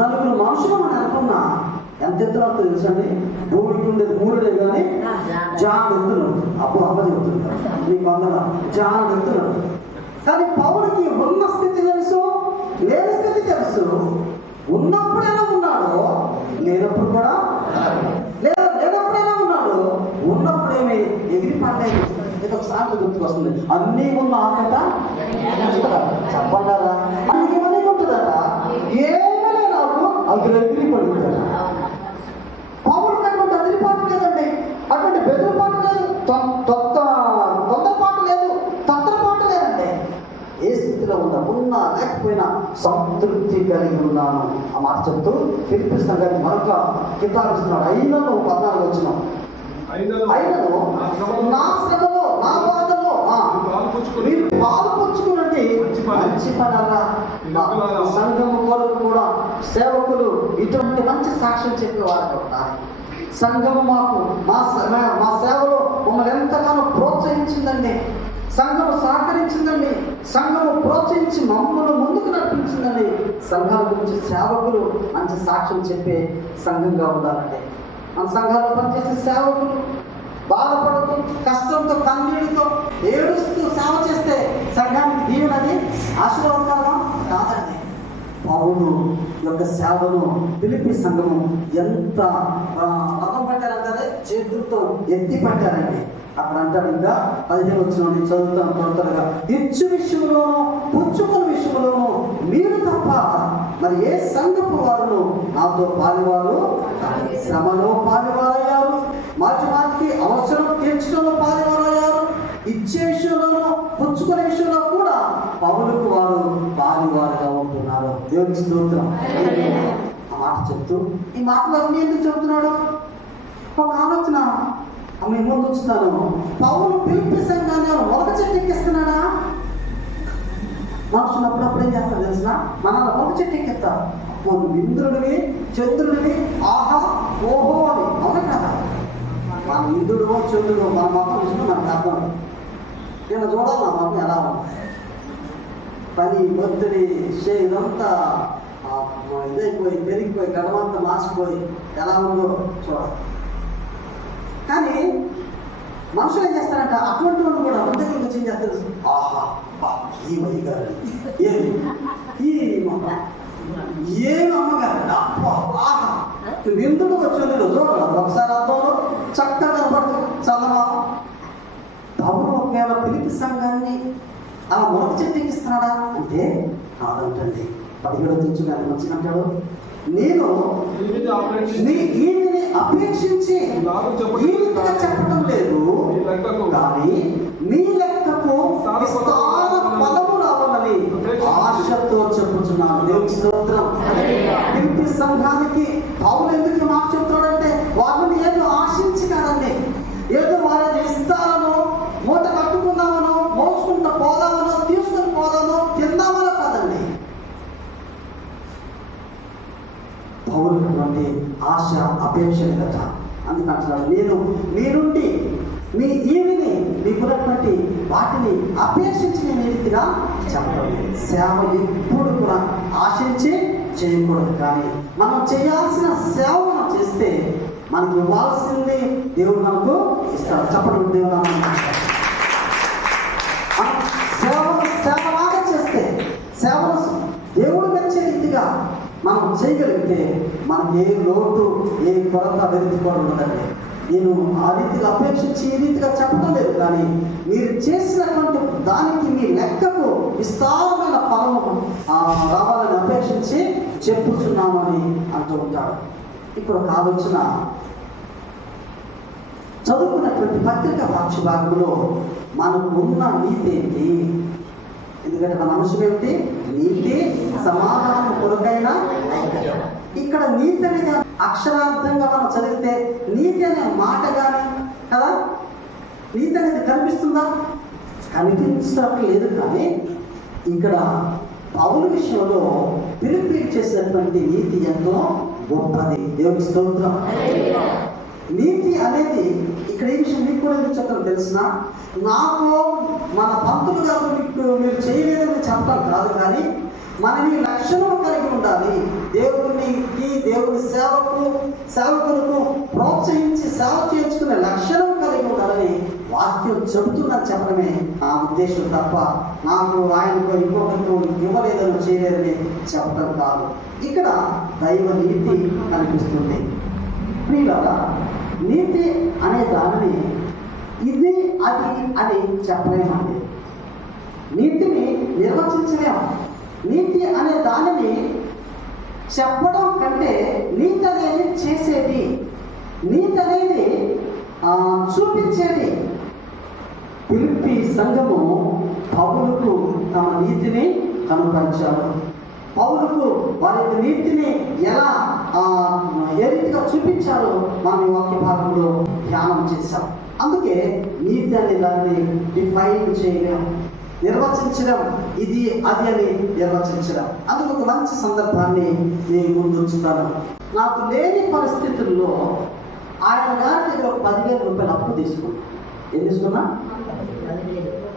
4 మనుషులు అని అనుకున్నా ఎంత ఎత్తున తెలుసండి. భూమికి ఉండేది 3 కానీ జాన్ ఎత్తున్నాడు. అప్పుడు అమ్మ చెప్తున్నాడు, నీకు అందరూ జాన్ ఎత్తున్నాడు. కానీ పౌరుడికి ఉన్న స్థితి తెలుసు, లేని స్థితి తెలుసు. ఉన్నప్పుడు ఎలా ఉన్నాడో లేనప్పుడు కూడా, లేనప్పుడు ఎలా ఉన్నాడు, ఉన్నప్పుడేమి ఎగిరి పడ్డాయి. ఇది ఒక సాంగ్ గుర్తుకొస్తుంది, అన్నీ ఉన్న ఆకట చెప్పండారా, అన్నీ ఉంటుందట, ఏమీ రాదు అందులో ఎగిరి పడుతుందట. పౌరుడికి అటువంటి అదిరిపాటు లేదండి, అటువంటి బెదిరిపాటు లేదు, తొందరపాటు లేదు, తొందరపాటు లేదండి. ఏ స్థితిలో ఉన్నా లేకపోయినా సంతృప్తి కలిగి ఉన్నాను ఆ మాట చెప్తూ ఫిలిప్పీ సంఘానికి మరొక కితాబిస్తున్నాడు. 5:14 వచ్చినాం. అయినను నా శ్రమలో, నా బాధలో మీరు పాలు పుచ్చుకునండి, మంచి పనారా. సంఘము కొరకు కూడా సేవకులు ఇటువంటి మంచి సాక్ష్యం చెప్పేవారు ఉంటారు. సంఘము మాకు మా సేవలో మమ్మల్ని ఎంతగానో ప్రోత్సహించిందండి, సంఘము సహకరించిందండి, సంఘము ప్రోత్సహించి మమ్మల్ని ముందుకు నడిపించిందండి. సంఘాల గురించి సేవకులు మంచి సాక్ష్యం చెప్పే సంఘంగా ఉండాలండి. మన సంఘాల్లో పనిచేసే సేవకులు బాధపడుతూ, కష్టంతో, కన్నీటితో, ఏడుస్తూ సేవ చేస్తే సంఘానికి దీవెనది, ఆశీర్వాదకరం కాదండి. పౌలు యొక్క సేవను ఫిలిప్పీ సంఘము ఎంత మతం పట్టారంటారే, చేతులతో ఎత్తి పట్టారండి. అక్కడ అంటాడు, ఇంకా 15 వచ్చిన చదువుతాను త్వరగా, ఇచ్చు విషయంలోనూ పుచ్చుకున్న విషయంలోనూ మీరు తప్ప మరి ఏ సంఘపు వారును నాతో పాలివారు, శ్రమలో పాలివారయ్యారు, మాటికి అవసరం తీర్చడంలో పాలివారయ్యారు, ఇచ్చే విషయంలోనూ పుచ్చుకునే విషయంలో కూడా పౌలుకు వారు పాలివారుగా ఉంటున్నారు. దేవునికి స్తోత్రం. ఆ మాట చెప్తూ ఈ మాటలు అన్ని ఎందుకు చెబుతున్నాడు? ఒక ఆలోచన మీ ముందు ఉంచుతాను. పౌలు ఫిలిప్పీ సంఘాన్ని మొదట చెట్టు ఎక్కిస్తున్నాడా? మనుషులు అప్పుడప్పుడు ఏం చేస్తారు తెలిసిన మనల్ని ఒక చెట్టు ఎక్కిస్తారు. నువ్వు ఇంద్రుడివి చంద్రుడివి ఆహా ఓహో అని. అవునా కదా? మన ఇంద్రుడు చంద్రుడు మన మొత్తం చూసుకుని మనకు అర్థం. నేను చూడాలి నా మొత్తం ఎలా ఉంది, పని ఒత్తిడి ఇదంతా ఇదైపోయి పెరిగిపోయి గడవంతా మార్చిపోయి ఎలా ఉందో చూడాలి. కానీ మనుషులు ఏం చేస్తారంట, అటువంటి వాళ్ళు కూడా మన దగ్గరికి వచ్చి ఏం చేస్తారు, ఆహా ఈ వై గారు ఏమి అమ్మగారు ఆహా ఎందుకు వచ్చి చూడాలి. ఒకసారి అర్థంలో చక్కగా కనపడుతుంది చదవా. పౌలు ఒకవేళ పిలిపి సంఘాన్ని అలా మొదటి చెట్టుకిస్తున్నాడా అంటే కాదంటండి. 17 తెచ్చుకుని మంచిగా నేను ఈమెని అపేక్షించి ఈమెగా చెప్పడం లేదు, కానీ మీ లెక్కకు విస్తార ఫలము రావాలని ఆశతో చెప్పుచున్నాను. దేవుని స్తోత్రం. పిలిపి సంఘానికి పౌలు ఎందుకు మాట చెప్తాడంటే వాళ్ళని ఏదో ఆశించి కాదండి, ఏదో వాళ్ళని ఇస్తారనో మూట కట్టుకుందామనో మోసుకుంటూ పోదామనో తీసుకుని పోదామో తిందామనో కాదండి. పౌరులటువంటి ఆశ అపేక్షలు కదా. అందుకంటున్నాడు నేను మీ నుండి మీ ఈవిని మీకున్నటువంటి వాటిని అపేక్షించి నేను రీతిగా చెప్పడం. సేవ ఎప్పుడు కూడా ఆశించి చేయకూడదు, కానీ మనం చేయాల్సిన సేవ మనం చేస్తే మనకు ఇవ్వాల్సింది దేవుడు మనకు ఇస్తాడు. చెప్పడం దేవుడు సేవలాగా చేస్తే సేవను దేవుడు మెచ్చే రీతిగా మనం చేయగలిగితే మనకి ఏ లోటు ఏ కొరత వెతుక్కోవడం ఉండదండి. నేను ఆ రీతిగా అపేక్షించి ఈ రీతిగా చెప్పడం లేదు, కానీ మీరు చేసినటువంటి దానికి మీ లెక్కకు విస్తారమైన ఫలము రావాలని అపేక్షించి చెప్పుచున్నామని అంటూ ఉంటాడు. ఇప్పుడు ఒక ఆలోచన, చదువుకున్నటువంటి పత్రికా పాఠ్య భాగంలో మనకు ఉన్న నీతి ఏంటి? ఎందుకంటే మన అంశం ఏమిటి? నీతి సమాధానం కొరకైన. ఇక్కడ నీతి అనేది అక్షరార్థంగా మనం చదివితే నీతి అనే మాట కానీ కదా, నీతి అనేది కనిపిస్తుందా? కనిపించట్లేదు. కానీ ఇక్కడ పౌలు విషయంలో పిలిపి చేసినటువంటి నీతి ఎంతో గొప్పది. దేవుని స్తోత్రం. నీతి అనేది ఇక్కడ ఈ విషయం మీకు కూడా ఎందుకు చెప్పడం తెలిసిన, నాకు మన పంతులు గారు మీరు చేయలేదని చెప్పడం కాదు, కానీ మనని లక్షణం కలిగి ఉండాలి. దేవుని సేవకులకు ప్రోత్సహించి సేవ చేయించుకునే లక్షణం కలిగి ఉండాలని వాక్యం చెబుతుందని చెప్పడమే నా ఉద్దేశం తప్ప నాకు ఆయనకు ఇంకొకరితో ఇవ్వలేదని చేయలేదని చెప్పడం కాదు. ఇక్కడ దైవ నీతి కనిపిస్తుంది. ప్రియులారా, నీతి అనే దానిని ఇది అది అని చెప్పలేమండి. నీతిని నిర్వచించలేము. నీతి అనే దానిని చెప్పడం కంటే నీతి అనేది చేసేది, నీతి అనేది చూపించేది. పిలిపి సంఘము పౌలుకు తమ నీతిని కనుపరిచారు. పౌలుకు వారి నీతిని ఎలా ఏ రీతిగా చూపించారో మనం వాక్య భాగంలో ధ్యానం చేశాం. అందుకే నీతి అనే దాన్ని డిఫైన్ చేయడం, నిర్వచించడం, ఇది అది అని నిర్వచించడం. అందుకు ఒక మంచి సందర్భాన్ని నేను ముందు ఉంచుతాను. నాకు లేని పరిస్థితుల్లో ఆయన గారి దగ్గర 10,000 రూపాయలు అప్పు తీసుకున్నా. ఏం తీసుకున్నా?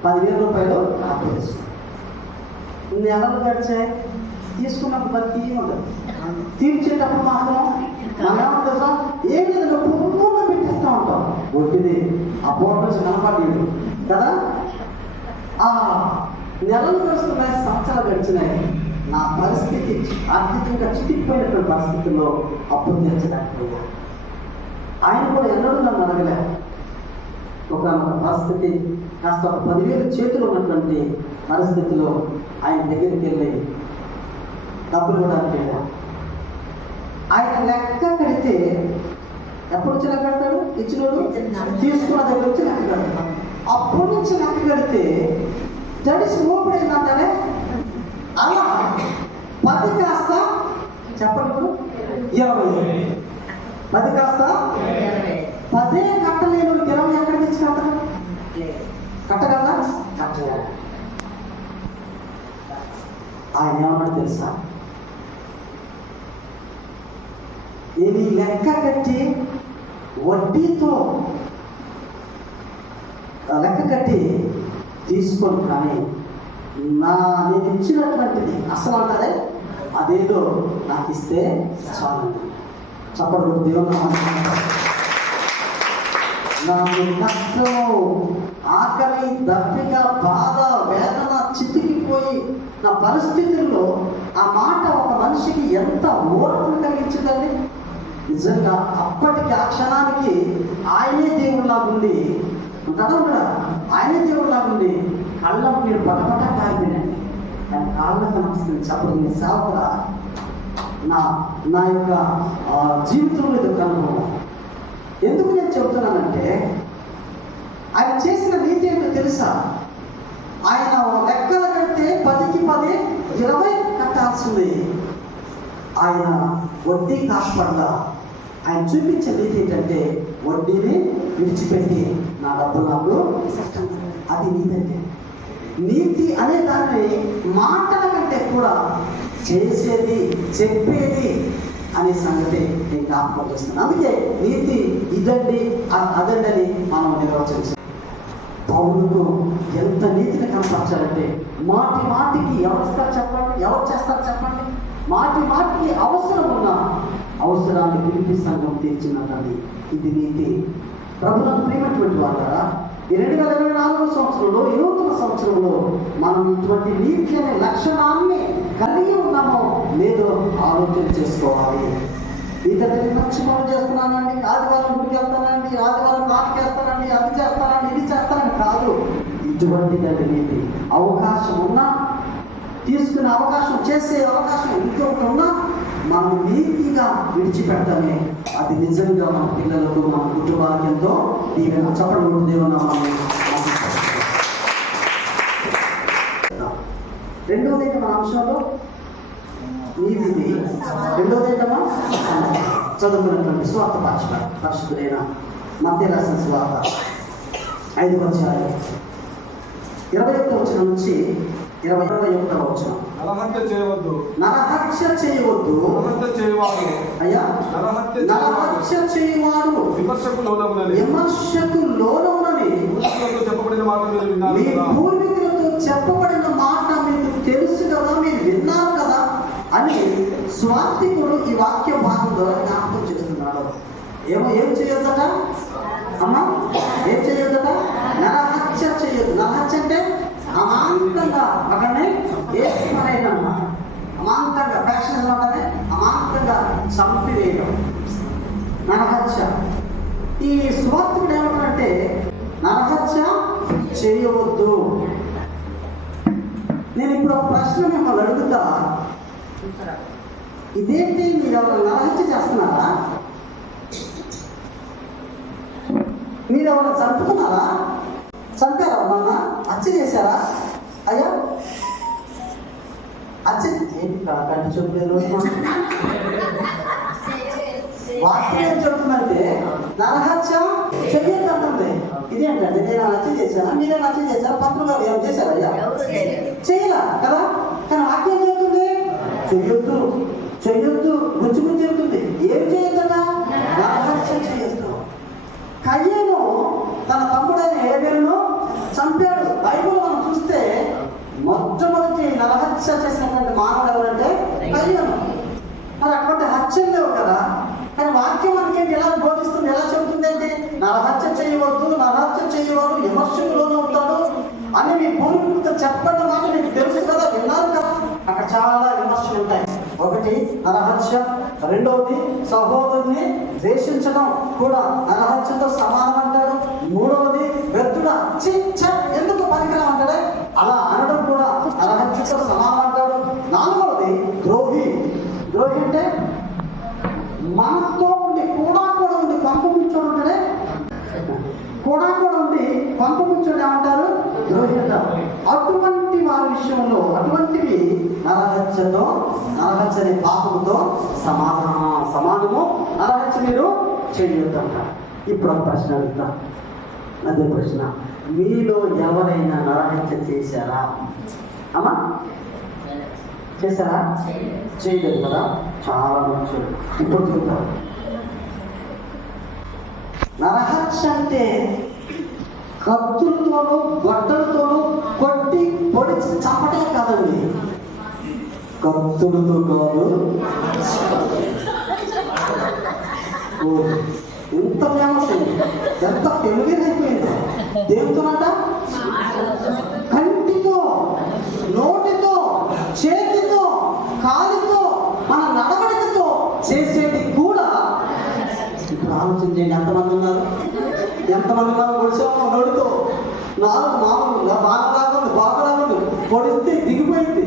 10,000 రూపాయలు అప్పు తీసుకున్నా. నెలలు గడిచాయి, తీసుకున్నప్పుడు బతికి ఉండదు. తీర్చేటప్పుడు మాత్రం మనం ఏం లేదు, పువ్వుగా పెట్టేస్తూ ఉంటాం. ఒట్టిది ఆ బోర్డు నుంచి కనపడలేదు కదా. నెలలు గడుస్తున్నాయి, సంవత్సరాలు గడిచినాయి. నా పరిస్థితి ఆర్థికంగా చితికిపోయినటువంటి పరిస్థితుల్లో అప్పు తీర్చలేకపోయా. ఆయన కూడా ఎన్నడూ నన్ను అడగలే. ఒక పరిస్థితి కాస్త 10,000 చేతులు ఉన్నటువంటి పరిస్థితిలో ఆయన దగ్గరికి వెళ్ళి డబ్బులు కూడా వెళ్ళా. ఆయన లెక్క కడితే ఎప్పుడు వచ్చి లెక్క కడతాడు? ఇచ్చినోడు తీసుకున్న దగ్గర వచ్చి లెక్క కడతాడు. అప్పటి నుంచి లెక్క కడితే జడిసి ఊపిడైందంటే అలా 10 కాస్త చెప్పండి 20, 10 కాస్త 10 కట్టలేను. 20 ఎక్కడికి తెచ్చి కట్టగలరా? కట్టగలరా? కట్టలేదు. ఆయన ఏమన్నా తెలుసా? నేను ఈ లెక్క కట్టి వడ్డీతో లెక్క కట్టి తీసుకోను, కానీ నేను ఇచ్చినటువంటిది అసలు అంటారే అదేదో నాకు ఇస్తే చాలు. చప్పడు దేవుడు నాకు కష్టము, ఆకలి, దప్పిక, బాధ, వేదన చితికిపోయి నా పరిస్థితుల్లో ఆ మాట ఒక మనిషికి ఎంత ఓర్పును కలిగించిందండి. నిజంగా అప్పటికి ఆ క్షణానికి ఆయనే దేవుళ్ళలాగుండి ఉంటాడా కూడా, ఆయనే దేవుళ్ళలాగుండి కళ్ళకు మీరు పటపట కాగినండి. దాని కాళ్ళకు నమస్కరించి అప్పుడు మీ సేవకుడా నా యొక్క జీవితంలో ఇది ఒక అనుభవం. ఎందుకు నేను చెబుతున్నానంటే ఆయన చేసిన నీతి ఏంటో తెలుసా? ఆయన లెక్కలు కడితే 10కి 10 20 కట్టాల్సింది. ఆయన వడ్డీ కాకుండా ఆయన చూపించే నీతి ఏంటంటే వడ్డీని విడిచిపెట్టి నా డబ్బు నాకు అది నీతి. అంటే నీతి అనే దాన్ని మాటల కంటే కూడా చేసేది, చెప్పేది అనే సంగతి నేను జ్ఞాపకం చేస్తున్నాను. అందుకే నీతి ఇదండి అదండి అని మనం నిర్వచించాలి. పౌరులకు ఎంత నీతిని కనపరచాలంటే మాటి మాటికి ఎవరు చెప్పండి, ఎవరు చేస్తారు చెప్పండి, మాటి మాటికి అవసరం ఉన్న అవసరాన్ని పిలిపి సంఘం తీర్చినది. ఇది నీతి. ప్రభుత్వం ప్రేమటువంటి వాళ్ళ ఈ 2024 సంవత్సరంలో, 20వ సంవత్సరంలో మనం ఇటువంటి నీతి అనే లక్షణాన్ని కలిగి ఉన్నామో లేదో ఆలోచన చేసుకోవాలి. ఇతరులని పక్షపాతం చేస్తున్నానండి, ఆదివారం గుడికి వెళ్తానండి, ఆదివారం నాటికి వేస్తానండి, అది చేస్తానండి, ఇది చేస్తానని కాదు. ఇటువంటిదండి నీతి. అవకాశం ఉన్నా, తీసుకునే అవకాశం, చేసే అవకాశం ఇంకొకటి ఉన్నా మనం నీతిగా విడిచిపెట్టమే అది నిజంగా మన పిల్లలకు, మన కుటుంబానికి ఎంతో దీవెన. చెప్పడం దేవుని రెండోది మన అంశంలో నీతిది. రెండోది ఏంటమ్మా? చదువుకున్నటువంటి స్వార్థ పరిశుద్ధుడైన మత్తయి రాసిన సువార్త 5వ అధ్యాయం 21వ వచనం నుంచి 21వ వచనం. నరహత్య చేయవద్దు. నరహత్య చేయవద్దు. నరహత్య చేయువాడు అయ్యా నరహత్య చేయువాడు విమర్శకు లోనవునని చెప్పబడిన మాట మీరు విన్నారు. మీ పూర్వీకులతో చెప్పబడిన మాట మీకు తెలుసు కదా, మీరు విన్నారు కదా అని స్వార్థికుడు ఈ వాక్య భాగం ద్వారా జ్ఞాపకం చేస్తున్నాడు. ఏం చేయొద్దట అమ్మా? ఏం చేయొద్దట? నరహత్య చేయొద్దు. నరహత్య అంటే అమాంతంగా అక్కడనే వేసుకునేదమ్మా. అమాంతంగా ఫ్యాషన్ అంటే అమాంతంగా చంపివేయడం నరహత్య. ఈ సువార్తికుడు ఏమంటారంటే నరహత్య చేయవద్దు. నేను ఇప్పుడు ఒక ప్రశ్న మిమ్మల్ని అడుగుతా, ఇదేంటి మీరు ఎవరైనా నరహత్య చేస్తున్నారా? మీరు ఎవరైనా చంపుతున్నారా? చంపారా? మొన్న హత్య చేశారా? అయ్యా హత్య ఏంటి కంటి చూపలేదు. వాక్యం ఏం చెబుతుందంటే నరహత్య చెయ్యొద్దు అంటుంది. ఇదేంటంటే నేను హత్య చేశానా, మీరే హత్య చేశారా, పత్రులు గారు ఏం చేశారు? అయ్యా చేయరా కదా. కానీ వాక్యం చెబుతుంది చెయ్యొద్దు, చెయ్యొద్దు, గుచ్చి గుచ్చి చెబుతుంది. ఏం చేయొద్దట? నరహత్య చేయొద్దు. కయ్యేను తన తమ్ముడైన హేబెలును చంపాడు. బైబిల్ మనం చూస్తే మొట్టమొదటి నరహత్య చేసినటువంటి మానవుడు ఎవరంటే కయ్యేను. మరి అటువంటి హత్యలు లేవు కదా. కానీ వాక్యం మనకి ఎలా బోధిస్తుంది, ఎలా చెబుతుంది అంటే నరహత్య చేయవద్దు, నరహత్య చేయవాడు విమర్శకులోనే ఉంటాడు అని మీ పూర్వీకులతో చెప్పండి మాట మీకు తెలుసు కదా, విన్నారు కదా. అక్కడ చాలా విమర్శలు ఉంటాయి. ఒకటి నరహత్య, రెండవది సహోదరుని ద్వేషించడం కూడా నరహత్యతో సమానం అంటాడు. మూడవది వ్యర్థుడ ఎందుకు పనికిరాం అంటాడే అలా అనడం కూడా నరహత్యతో సమానం అంటాడు. నాలుగవది ద్రోహి. ద్రోహి అంటే మనతో ఉండి కూడా ఉండి పంపముచ్చోడు ఉంటాడే, కూడా ఉండి పంపముచ్చోడు ఏమంటారు? ద్రోహి అంటారు. అటువంటి వారి విషయంలో అటువంటివి నరహత్యతో, నరహత్య అనే పాపంతో సమానము. నరహత్య మీరు చేయొద్దు అంటారు. ఇప్పుడు ఒక ప్రశ్న అడుగుతా, అదే ప్రశ్న, మీలో ఎవరైనా నరహత్య చేశారా? అమ్మా చేశారా? చేయలేదు కదా, చాలా మంచిది. ఇప్పుడు చూద్దాం. నరహత్య అంటే కత్తులతోనూ గొడ్డలతోనూ కొట్టి పొడిచి చంపటే కాదండి, కత్తులతో కాదు. ఎంత ఫేమస్ అయింది, ఎంత ఫెమిలియర్ అయిపోయింది. దేనితోనంట? కంటితో, నోటితో, చేతితో, కాలితో, మన నడవడికతో చేసేది కూడా. ఇప్పుడు ఆలోచన చేయండి, ఎంతమంది ఉన్నారు? పొడిచాము నోటితో, నాలుగు మామూలుగా బాగా పొడిస్తే దిగిపోయింది.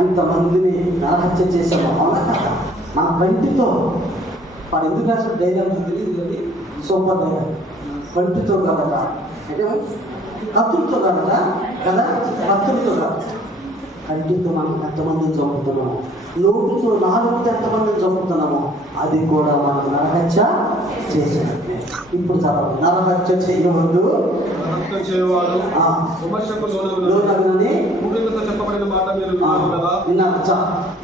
ఎంతమందిని నరహత్య చేసామో, అవునా కదా? మన కంటితో. వాడు ఎందుకు రాసిన ధైర్యం తెలియదు కానీ సూపర్ ధైర్యం. కంటితో కదట, అంటే కత్తులతో కదట కదా, కత్తులతో కాదు. కంటితో మనం ఎంతమందిని చంపుతున్నాము, నోటితో నాలుగుతో ఎంతమందిని చంపుతున్నామో అది కూడా మనకు నరహత్య చేసినట్టే. ఇప్పుడు చదవండి. నరహత్య చేయవద్దు, నరహత్య చేయవాడు విమర్శకు లోనగునని మూఢులతో చెప్పబడిన మాట మీరు విన్నారు కదా.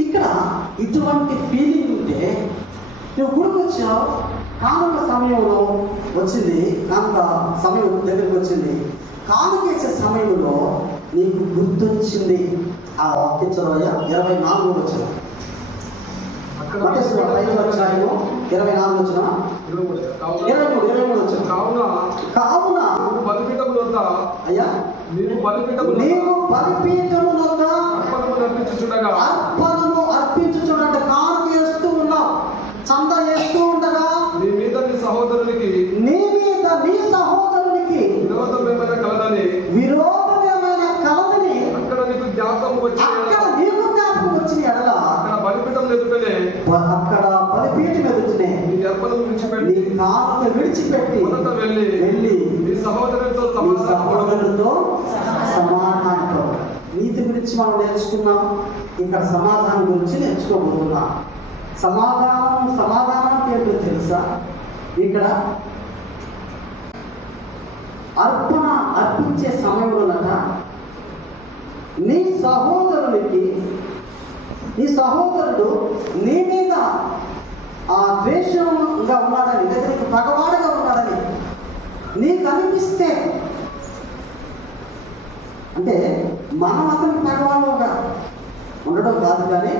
ఇక్కడ ఇటువంటి ఫీలింగ్ ఉంటే, నువ్వు గుడికి వచ్చావు, కానుక సమయంలో వచ్చింది, కానుక సమయం దగ్గరికి వచ్చింది, కానుక వేసే సమయంలో నీకు గుర్తొచ్చింది ఆ వాక్యం చదవయ్యా. 24 వచ్చిన 5 వచ్చాయేమో, 24 వచ్చిన 23 వచ్చిన. కావున బలిపీఠముల వద్ద అయ్యా, నీవు బలిపీఠముల వద్ద అర్పణము అర్పించుచుండగా కానుక వేస్తూ ఉన్నావు, చంద వేస్తూ ఉండగా నీ మీద నీ సహోదరునికి విరోధమేమైనా కలదని అక్కడ నీకు జ్ఞాపకం వచ్చిన ఎడల అక్కడ బలిపీఠం ఎదుటనే నీ అర్పణం విడిచిపెట్టి మొదట వెళ్ళి నీ సహోదరులతో సమాధానంతో. నీతి గురించి మనం నేర్చుకున్నాం, ఇక్కడ సమాధానం గురించి నేర్చుకోబోతున్నాం. సమాధానం ఏంటో తెలుసా? ఇక్కడ అర్పించే సమయంలోనట నీ సహోదరుడు నీ మీద ద్వేషంగా ఉన్నాడని, దగ్గరికి పగవాడుగా ఉన్నాడని నీకు అనిపిస్తే, అంటే మనం అతనికి పగవాడుగా ఉండడం కాదు కానీ,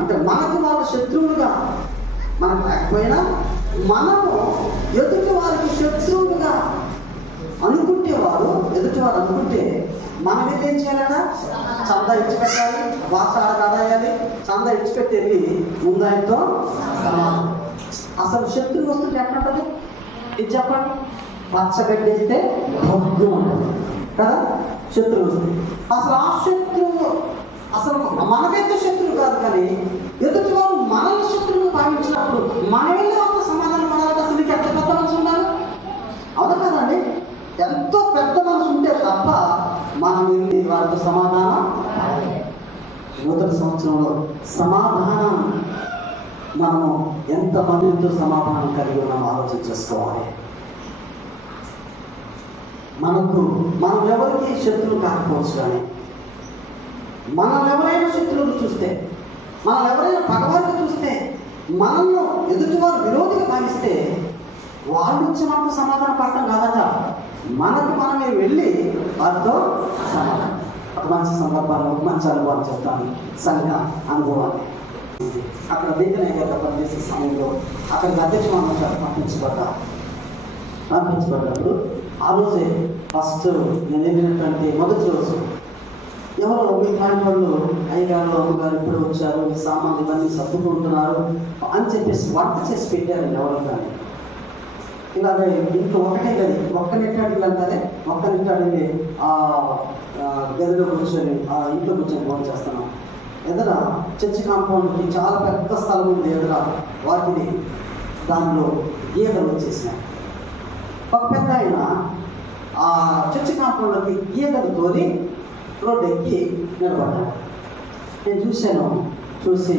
అంటే మనకు వాళ్ళు శత్రువులుగా మనకు లేకపోయినా మనము ఎదుటి వారికి శత్రువులుగా ఎదుటివారు అనుకుంటే మనం ఏం చేయాలన్నా చందా ఇచ్చిపెట్టాలి, వాసాడ కడాయాలి, చందా ఇచ్చిపెట్టి వెళ్ళి ముందు ఆయనతో సమానం. అసలు శత్రువు వస్తుంటే ఎట్లుంటుంది ఇది చెప్పండి? పచ్చగడ్డిస్తే భగ్గు ఉంటుంది కదా శత్రువు వస్తుంది. అసలు ఆ శత్రువు అసలు మనకైతే శత్రువు కాదు కానీ ఎదుటి వారు మనల్ని శత్రువులు భావించినప్పుడు మనమే అంత సమాధానం పడాలి. అసలు నీకు ఎంత పెద్ద మనసు ఉండాలి, అవును కదండి? ఎంతో పెద్ద మనసు ఉంటే తప్ప మనం వెళ్ళి వారితో సమాధానం. నూతన సంవత్సరంలో సమాధానం మనము ఎంతమందితో సమాధానం కలిగి ఉన్నామో ఆలోచన చేసుకోవాలి. మనం ఎవరికి శత్రువు కాకపోవచ్చు కానీ మనం ఎవరైనా శత్రువులు చూస్తే, మనం ఎవరైనా పగవారిని చూస్తే, మనల్ని ఎదుటివారు విరోధిగా భావిస్తే వాళ్ళు వచ్చి మనకు సమాధానం పడటం కాదట, మనకు మనమే వెళ్ళి వారితో సమాధానం. ఒక మంచి సందర్భాలు, మంచి అనుభవాలు చెప్తాను. సంఘ అనుభవాన్ని అక్కడ దీనిగా పనిచేసే సమయంలో అక్కడికి అధ్యక్షుడు పంపించబడ్డప్పుడు ఆ రోజే ఫస్ట్ నేను వెళ్ళినటువంటి మొదటి రోజు ఎవరో మీ కాని వాళ్ళు అయ్యగారు అమ్మగారు ఇప్పుడు వచ్చారు, మీ సామాన్లు ఇవన్నీ సర్దుకుంటున్నారు అని చెప్పేసి వంట చేసి పెట్టారండి ఎవరు కానీ. ఇలాగ ఇంట్లో ఒకటే గది, ఒక్క నిట్టాడు అంటారే, ఒక్క నిట్టాడు ఆ గదిలో కూర్చొని ఆ ఇంట్లో కూర్చొని ఫోన్ చేస్తున్నాం. ఎదుర చర్చి కాంపౌండ్కి చాలా పెద్ద స్థలం ఉంది, ఎదుర వాటిని దానిలో గీతలు వచ్చేసినాయి. ఒక పెద్ద ఆయన ఆ చర్చి కాంపౌండ్లోకి గీతలు తోలి రోడ్డు ఎక్కి నిలబడ్డాడు. నేను చూశాను, చూసి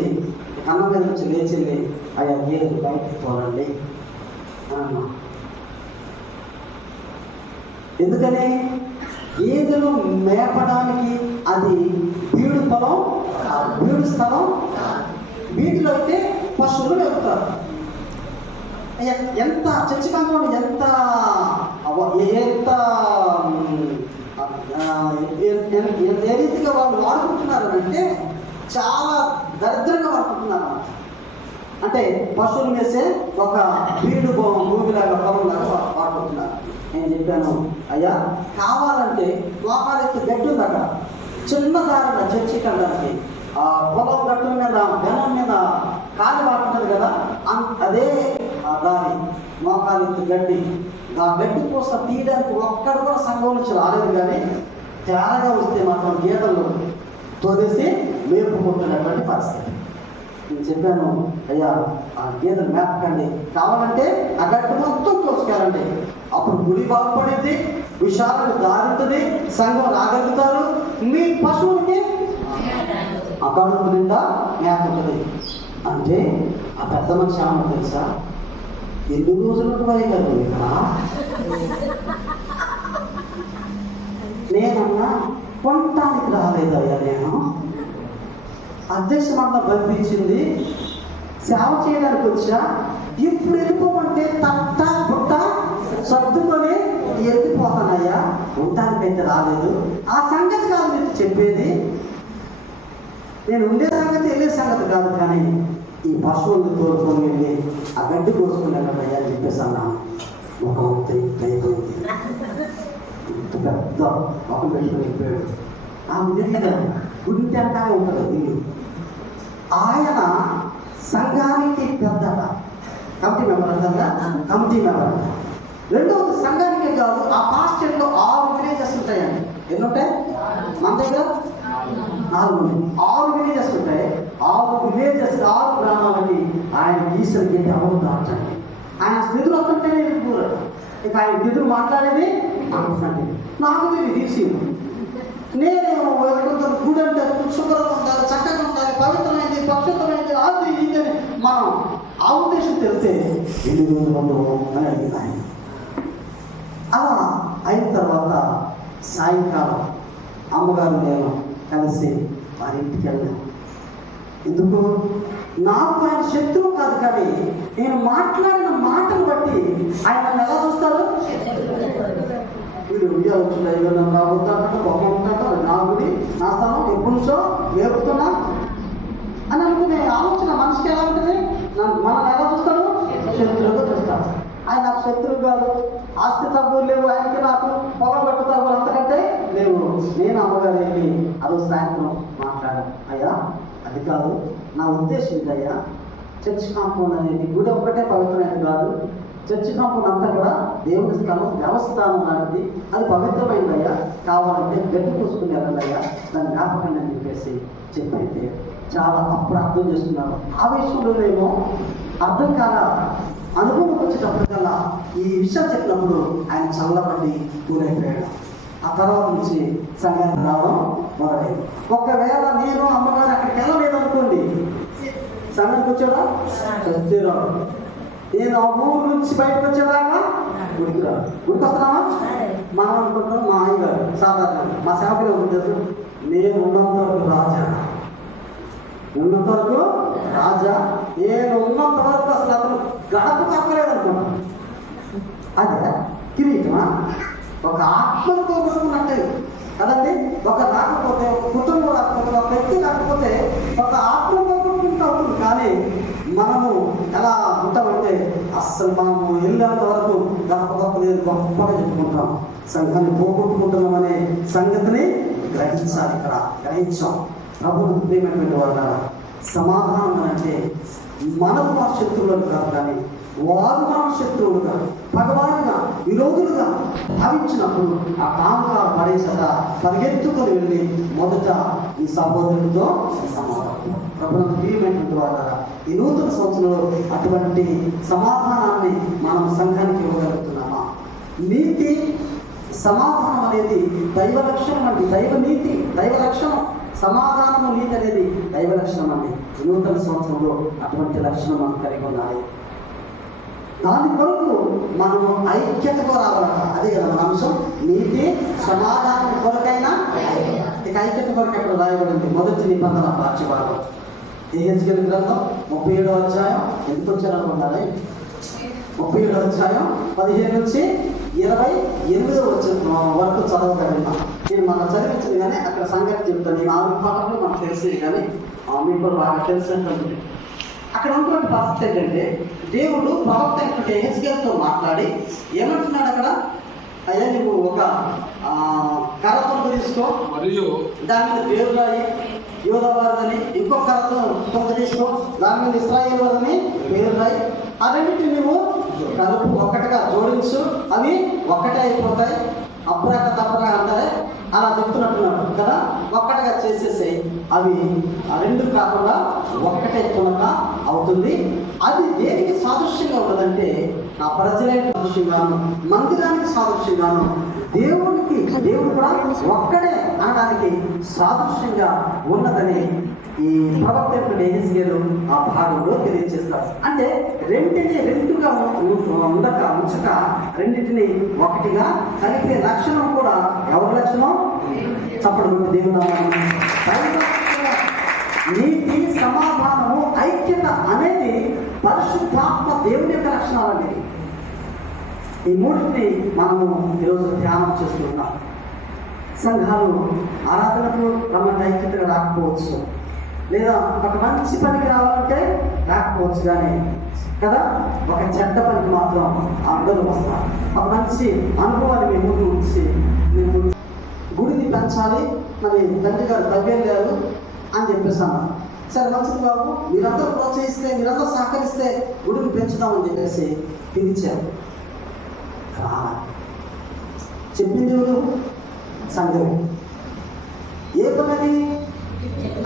అన్నం మీద నుంచి లేచింది, అయ్యా గీతలు బయటకు తోలండి అన్నా. ఎందుకని గేదెలు మేపడానికి అది బీడు పొలం, బీడు స్థలం. వీటిలో అయితే పశువులు మేపుతారు. ఎంత చర్చి కాంపౌండ్ ఎంత ఏ రీతిగా వాళ్ళు వాడుకుంటున్నారు అంటే చాలా దరిద్రంగా వాడుకుంటున్నారు. అంటే పశువులు వేసే ఒక బీడు భూమిలాగా పొలంలాగా వాడుకుంటున్నారు. నేను చెప్పాను, అయ్యా కావాలంటే లోకాలెత్తి గడ్డి ఉందట, చిన్న దారిన చర్చికి వెళ్ళడానికి ఆ పొలం గట్టు మీద జనం మీద కాలు వాడుతుంది కదా, అదే ఆ దారి మోకాలెత్తి గడ్డి. ఆ గడ్డి కోసం తీయడానికి ఒక్కడు కూడా సంఘం నుంచి రాలేదు. కానీ తేరగా వస్తే మాత్రం గీతలు తోదేసి మేపుకుంటున్నటువంటి పరిస్థితి. నేను చెప్పాను, అయ్యా ఆ గీతలు మేపకండి, కావాలంటే ఆ గడ్డి మొత్తం తోసుకెళ్ళండి. అప్పుడు గుడి బాగుపడింది, విశాలకు దారుంటుంది, సంఘం రాగలుగుతారు, మీ పశువులకి ఆ కడుపు నిండా మేత ఉంటుంది. అంటే ఆ పెద్ద మనిషి ఏమన్నా తెలుసా, ఎన్ని రోజులు వైగారు ఇక్కడ నేనన్నా కొనటానికి రాలేదయ్యా, నేను అధ్యక్షమంతా పంపించింది సేవ చేయడానికి వచ్చా, ఇప్పుడు వెళ్ళిపోమంటే తట్ట పుట్ట సర్దుకొని వెళ్ళిపోతానయ్యా, ఉండటానికైతే రాలేదు. ఆ సంగతి కాదు మీకు చెప్పేది, నేను ఉండే సంగతి వెళ్ళే సంగతి కాదు, కానీ ఈ పశువులను తోలుకొని వెళ్ళి ఆ గడ్డి కోసుకున్నానయ్యా అని చెప్పేసి అన్నా. ఒక అయిపోయింది, పెద్ద ఒక పెట్టుకుని వెళ్ళిపోయాడు. ఆ విధంగా గుడి అంటానే ఉంటుంది ఇల్లు. ఆయన సంఘానికి పెద్దట, కమిటీ మెంబర్ అంటారా, కమిటీ మెంబర్. రెండవది సంఘానికే కాదు, ఆ పాస్టర్లో 6 విలేజెస్ ఉంటాయండి. ఎన్ని ఉంటాయి మన దగ్గర? 6 విలేజెస్ ఉంటాయి. 6 విలేజెస్ 6 గ్రామాలకి ఆయన ఈశ్వరు గేట్ ఎవరు దాచండి. ఆయన స్థితులు వస్తుంటేనే వెళ్ళిపోరాడు. ఇక ఆయన స్థితులు మాట్లాడేది మాట్లాడండి. నాకు తెలియదు తీసి నేను వెళ్తుంటాను. గుడి అంటే శుభ్రంగా ఉండాలి, చక్కగా ఉండాలి, పవిత్రమైంది, పక్షుతమైంది, అది ఇది మనం ఆ ఉద్దేశం తెలిస్తే ఎన్ని రోజులు ఉండవు అని అడిగింది ఆయన. అలా అయిన తర్వాత సాయంకాలం అమ్మగారు నేను కలిసి వారి ఇంటికి వెళ్ళాను. ఎందుకు? నాకు ఆయన శత్రువు కాదు, కానీ నేను మాట్లాడిన మాటను బట్టి ఆయన నన్ను ఎలా చూస్తాడు? వీడు ఉయ్యా వచ్చిందా, ఇవన్నీ రాబోతాడు, గొప్ప ఉంటాడు, నా గుడి నా స్థలం ఎప్పటి నుంచో వేపుతున్నా అని అనుకునే ఆలోచన మనిషికి ఎలా ఉంటుంది? మనం ఎలా చూస్తాడు? శత్రువుగా చూస్తాడు. ఆయన నాకు శత్రువు కాదు, ఆస్తి తగ్గులు లేవు ఆయనకి, నాకు పొలం గట్టు తగ్గులు అంతకంటే లేవు. నేను అమ్మగారు వెళ్ళి అదొక సాయంత్రం మాట్లాడాను, అయ్యా అది కాదు నా ఉద్దేశం ఏంటయ్యా, చర్చ్ కాంపౌండ్ అనేది గుడి ఒక్కటే పవిత్రమైనది కాదు, చర్చ్ కాంపౌండ్ అంతా కూడా దేవుడి స్థలం, దేవస్థానం లాంటిది, అది పవిత్రమైందయ్యా, కావాలంటే గడ్డి పూసుకుని వెళ్ళాలయ్యా, దాన్ని జ్ఞాపకండి అని చెప్పేసి చెప్పైతే చాలా అప్పుడు అర్థం చేసుకున్నాను. ఆ విషయంలోనేమో అర్థం కాల, అనుభవం వచ్చేటప్పటికల్లా ఈ విషయం చెప్పినప్పుడు ఆయన చల్లబడి కూలైపోయాడు. ఆ తర్వాత నుంచి సంఘానికి రావడం మొదలైంది. ఒకవేళ నేను అమ్మగారు అక్కడికి వెళ్ళలేదు అనుకోండి, సంఘానికి వచ్చాడా? చస్తేరాడు. నేను ఆ ఊరు నుంచి బయటకు వచ్చేదాకా గుడికి రాడు. గుడికి వస్తున్నామా? మనం అనుకుంటాం మా అయ్యగారు సాధారణంగా మా సేవకులు ఉంటుంది, నేను ఉన్నంత వరకు రాజా, ఉన్నంత వరకు రాజా, నేను ఉన్నంత వరకు అసలు అతను గడప తక్కలేదు అనుకున్నాను. అదే కిరీటమా? ఒక ఆత్మను పోగొట్టుకున్నట్టే కదండి. ఒక రాకపోతే, ఒక కుటుంబం రాకపోతే, ఒక వ్యక్తి రాకపోతే ఒక ఆత్మ పోగొట్టుకుంటూ ఉంటుంది. కానీ మనము ఎలా ఉంటామంటే అస్సలు మనము వెళ్ళేంత వరకు గొప్ప లేదు గొప్పగా చెప్పుకుంటాం. సంఘాన్ని పోగొట్టుకుంటున్నామనే సంగతిని గ్రహించాలి. ఇక్కడ గ్రహించాం. ప్రభుత్వ ప్రేమైనటువంటి వాళ్ళ సమాధానం అంటే మనకు మన శత్రువులు కాదు, కానీ వారు మన శత్రువులుగా, పగవారిగా, విరోధులుగా భావించినప్పుడు ఆ కామకాలు పడేసట పరిగెత్తుకొని వెళ్ళి మొదట ఈ సహోదరులతో సమాధానం. ప్రభుత్వ ప్రియమైనటువంటి వాళ్ళ ఈ నూతన సంవత్సరంలో అటువంటి సమాధానాన్ని మనం సంఘానికి ఇవ్వగలుగుతున్నామా? నీతి సమాధానం అనేది దైవ లక్షణం అండి. దైవ నీతి, దైవ లక్షణం. సమాధానము, నీతి అనేది దైవ లక్షణం అండి. నూతన సంవత్సరంలో అటువంటి లక్షణం మనం కలిగి ఉండాలి. దాని కొరకు మనము ఐక్యతగా రావాలట. అదే కదా మన అంశం, నీతి సమాధానం కొరకైనా ఇక ఐక్యత కొరకు ఎక్కడ రాయబడింది. మొదటి నిబంధన పాఠ్యభాగం యెహెజ్కేలు గ్రంథం 37వ అధ్యాయం ఎంత వచ్చారనుకుంటారా? 37వ అధ్యాయం 15 నుంచి 28వ వరకు చదవగలిగినా నేను మనం చదివించింది కానీ అక్కడ సంగతి చెప్తాను. నేను 4 పాటలు మనకు తెలిసింది కానీ మీకు బాగా తెలిసినటువంటి అక్కడ ఉన్నటువంటి పరిస్థితి ఏంటంటే దేవుడు ప్రవక్త అయినటువంటి యెహెజ్కేలుతో మాట్లాడి ఏమంటున్నాడు అక్కడ, అయ్యా నువ్వు ఒక కర్రతో తీసుకో, మరియు దాని మీద పేరు రాయి యోధావారిని, ఇంకో కర్రతో కొంత తీసుకో, దాని మీద ఇశ్రాయేలు వారిని పేరు రాయి, ఆ రెండింటిని నువ్వు కలుపు ఒక్కటిగా జోడించు, అవి ఒక్కటే అయిపోతాయి. అప్రాక తప్పగా అంటారే అలా చెప్తున్నట్టున్నాడు కదా. ఒక్కటిగా చేసేసి అవి రెండు కాకుండా ఒక్కటే తునక అవుతుంది. అది దేనికి సాదృశ్యంగా ఉన్నదంటే ఆ ప్రజలైన సాదృశ్యంగాను, మందిరానికి సాదృశ్యంగాను, దేవుడు కూడా ఒక్కడే అనడానికి సాదృశ్యంగా ఉన్నదని ఈ ప్రవక్త యెహెజ్కేలు ఆ భాగంలో తెలియజేస్తారు. అంటే రెండుగా ఉంచక రెండింటిని ఒకటిగా కలిపే లక్షణం కూడా ఎవరి లక్షణం? చప్పడు దేవుడు నీతి, సమాధానము, ఐక్యత అనేది పరిశుద్ధాత్మ దేవుని యొక్క లక్షణాలు అనేది. ఈ మూడింటిని మనము ఈరోజు ధ్యానం చేస్తున్నాం. సంఘాలు ఆరాధనకు రమ్మంటే ఐక్యతగా రాకపోవచ్చు, లేదా ఒక మంచి పనికి రావాలంటే రాకపోవచ్చు, కానీ కదా ఒక చెడ్డ పనికి మాత్రం అందరూ వస్తారు. ఒక మంచి అనుభవాన్ని మేము ముందు ఉంచి మేము గుడిని పెంచాలి, మరి తండ్రి గారు తగ్గలేరు అని చెప్పేసాను. సరే మంచిది బాబు, మీరందరూ ప్రోత్సహిస్తే, మీరందరూ సహకరిస్తే గుడిని పెంచుదామని చెప్పేసి పిలిచారు. చెప్పింది ఎవరు? సంఘం. ఏ పని?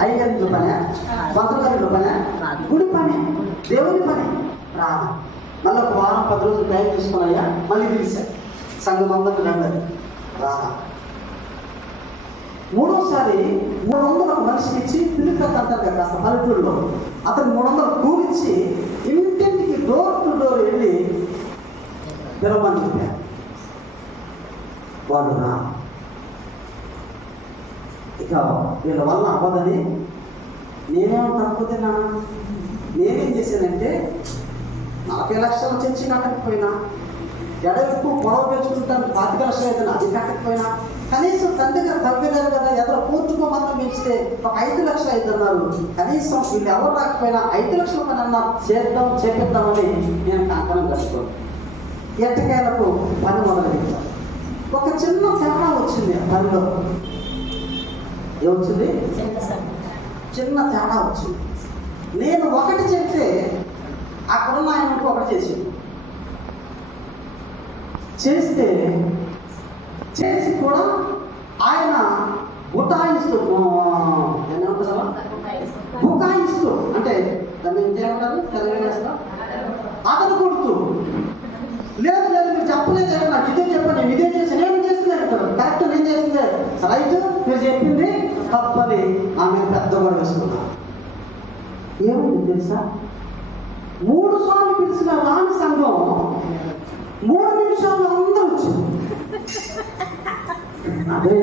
ఐదు పని, పంతులు పని, గుడి పని, దేవుని పని. రాదు. మళ్ళీ ఒక వారం 10 రోజులు టైం తీసుకున్నాయా, మళ్ళీ పిలిచారు సంఘం అందరికి రండి. రాదా. మూడోసారి 300 ఒక మనిషికి ఇచ్చి పిలుపులకు అంటారు కదా కాస్త పల్లెటూరులో, అతను 300 కూలిచ్చి ఇంటింటికి డోర్ టు డోర్ వెళ్ళి పిలవమని చెప్పారు. వాళ్ళు రా. ఇక వీళ్ళ వల్ల అవ్వదని నేనేమంటున్నా, నేనేం చేశానంటే 40 లక్షల చర్చి కట్టకపోయినా, ఎడవెప్పు పొడవ పెంచుకుంటాను 25 లక్షలు అయితే అది కట్టకపోయినా, కనీసం తండ్రి గారు తగ్గలేరు కదా, ఎదురు పూర్తిగా మనం పెంచితే ఒక 5 లక్షలు అయితే అన్నారు. కనీసం వీళ్ళు ఎవరు రాకపోయినా 5 లక్షల పని అన్నారు, చేపిద్దామని నేను కంకణం కట్టుకోను. ఎట్టకేలకు పని మొదలుపెట్టాను. ఒక చిన్న తేడా వచ్చింది ఆ పనిలో. ఏమొచ్చింది? చిన్న తేడా వచ్చింది. నేను ఒకటి చెప్తే అక్కడున్న ఆయన ఒకటి చేసి కూడా ఆయన బుకాయిస్తూ అంటే దాన్ని ఇంకేమంటారు తెలంగాణ అతను కొడుతూ, లేదు మీరు చెప్పలేదు, నాకు ఇదే చెప్పండి, నేను ఇదే చేసి నేను చేస్తున్నాను కరెక్ట్, నేను చేసిందే రైట్, మీరు చెప్పింది తప్పని నా మీద పెద్ద కూడా వేసుకున్నా. ఏమైంది తెలుసా? 3 సార్లు పిలిచిన రాని సంఘం 3 నిమిషాల్లో అందరూ వచ్చింది. అదే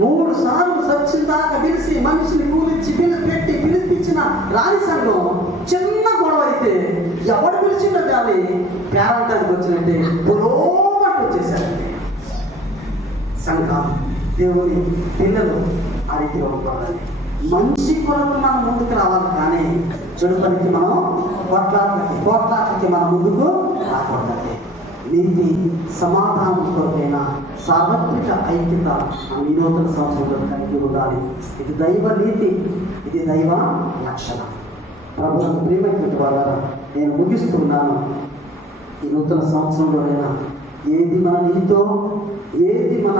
3 సార్లు సచ్చిందాకా పిలిచి మనిషిని కూలిచ్చి పెట్టి పిలిపించిన రాని సంఘం చిన్న గొడవ అయితే ఎవడు పిలిచిండో కానీ పేరంటానికి వచ్చినట్టే పురోగట్టు వచ్చేసారు. సంఘం దేవుని పిల్లలు ఆ రీతిగా ఉండాలి. మంచి కొరకు మనం ముందుకు రావాలి, కానీ చెడు పనికి మనం పోట్లాటకి మనం ముందుకు రాకూడదు. నీతి, సమాధానం కొరకైనా సార్వత్రిక ఐక్యత ఈ నూతన సంవత్సరంలో కలిగి ఉండాలి. ఇది దైవ నీతి, ఇది దైవ లక్షణం. ప్రభుత్వం ప్రియమైనటువంటి వాళ్ళ నేను ముగిస్తున్నాను. ఈ నూతన సంవత్సరంలోనైనా ఏది మన నీతో, ఏది మన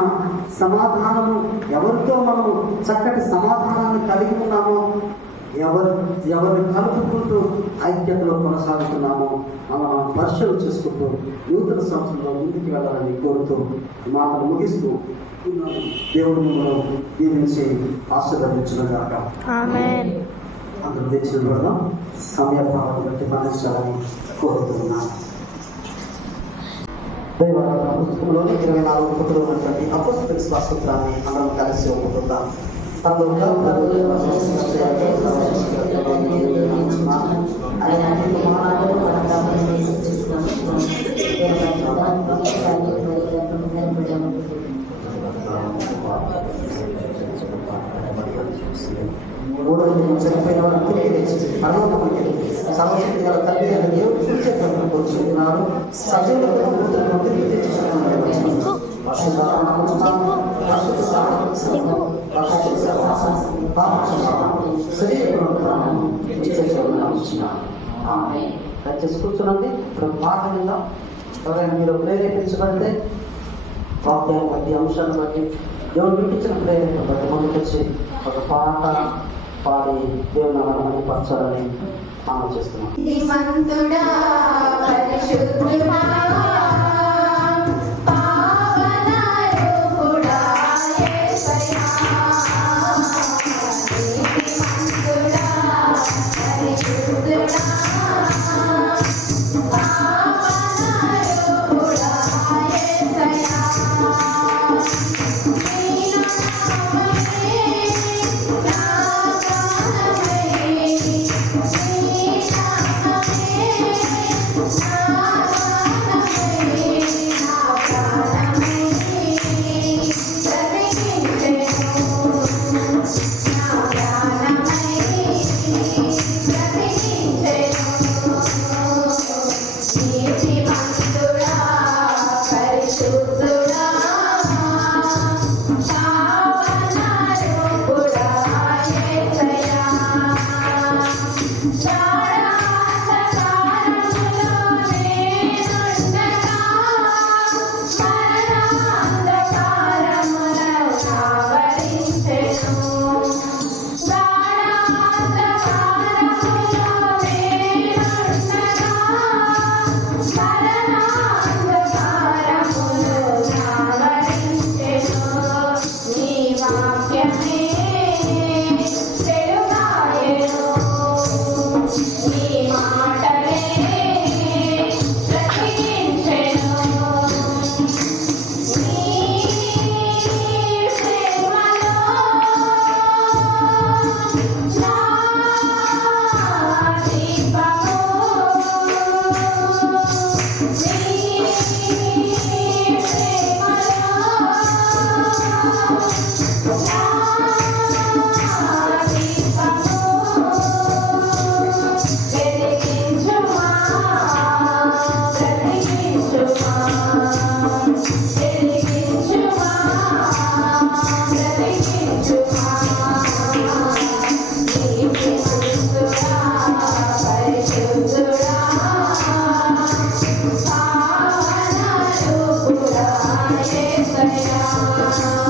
సమాధానము, ఎవరితో మనము చక్కటి సమాధానాన్ని కలిగి ఉన్నామో, ఎవరిని కలుపుకుంటూ ఐక్యతలో కొనసాగుతున్నామో మనం పరిశీలన చేసుకుంటూ నూతన సంవత్సరంలో ముందుకు వెళ్ళాలని కోరుతూ మాటలు ముగిస్తూ దేవుడు మనం దీవించి ఆశీర్వదించుగాక. అందరూ తెచ్చిన కూడా సమయపాలను బట్టి మరణించాలని కోరుతున్నాను. దైవ పుస్తకంలోని 24 పుస్తకంలో ఉన్నటువంటి అపోస్తలుల స్వస్థత్రాన్ని అందరం కలిసి ఒప్పుకుందాం. మూడవది చనిపోయిన వారు తిరిగి తెచ్చి పరలోకముకి సర్వశక్తి గల తండ్రి అయిన దేవుడు సూచనలను కూర్చున్నారు. సజీవులకు మృతులను తిరిగి తెచ్చుకున్నాడు. కూర్చున్నది ఇప్పుడు మాట విందాం. ఎవరైనా మీరు ప్రేరేపించబడితే వాక్యాన్ని బట్టి అంశాన్ని బట్టి దేవుడు వినిపించిన ప్రేరేపణ బట్టి ముందుకు వచ్చి ఒక పాట పాడి దేవుని నామాన్ని పరచాలని మనం చేస్తున్నాం. శ్రీమంతుడా పరిశుద్ధుడా పావన రూపుడా యేసయ్యా శ్రీమంతుడా పరిశుద్ధుడా పావన రూపుడా యేసయ్యా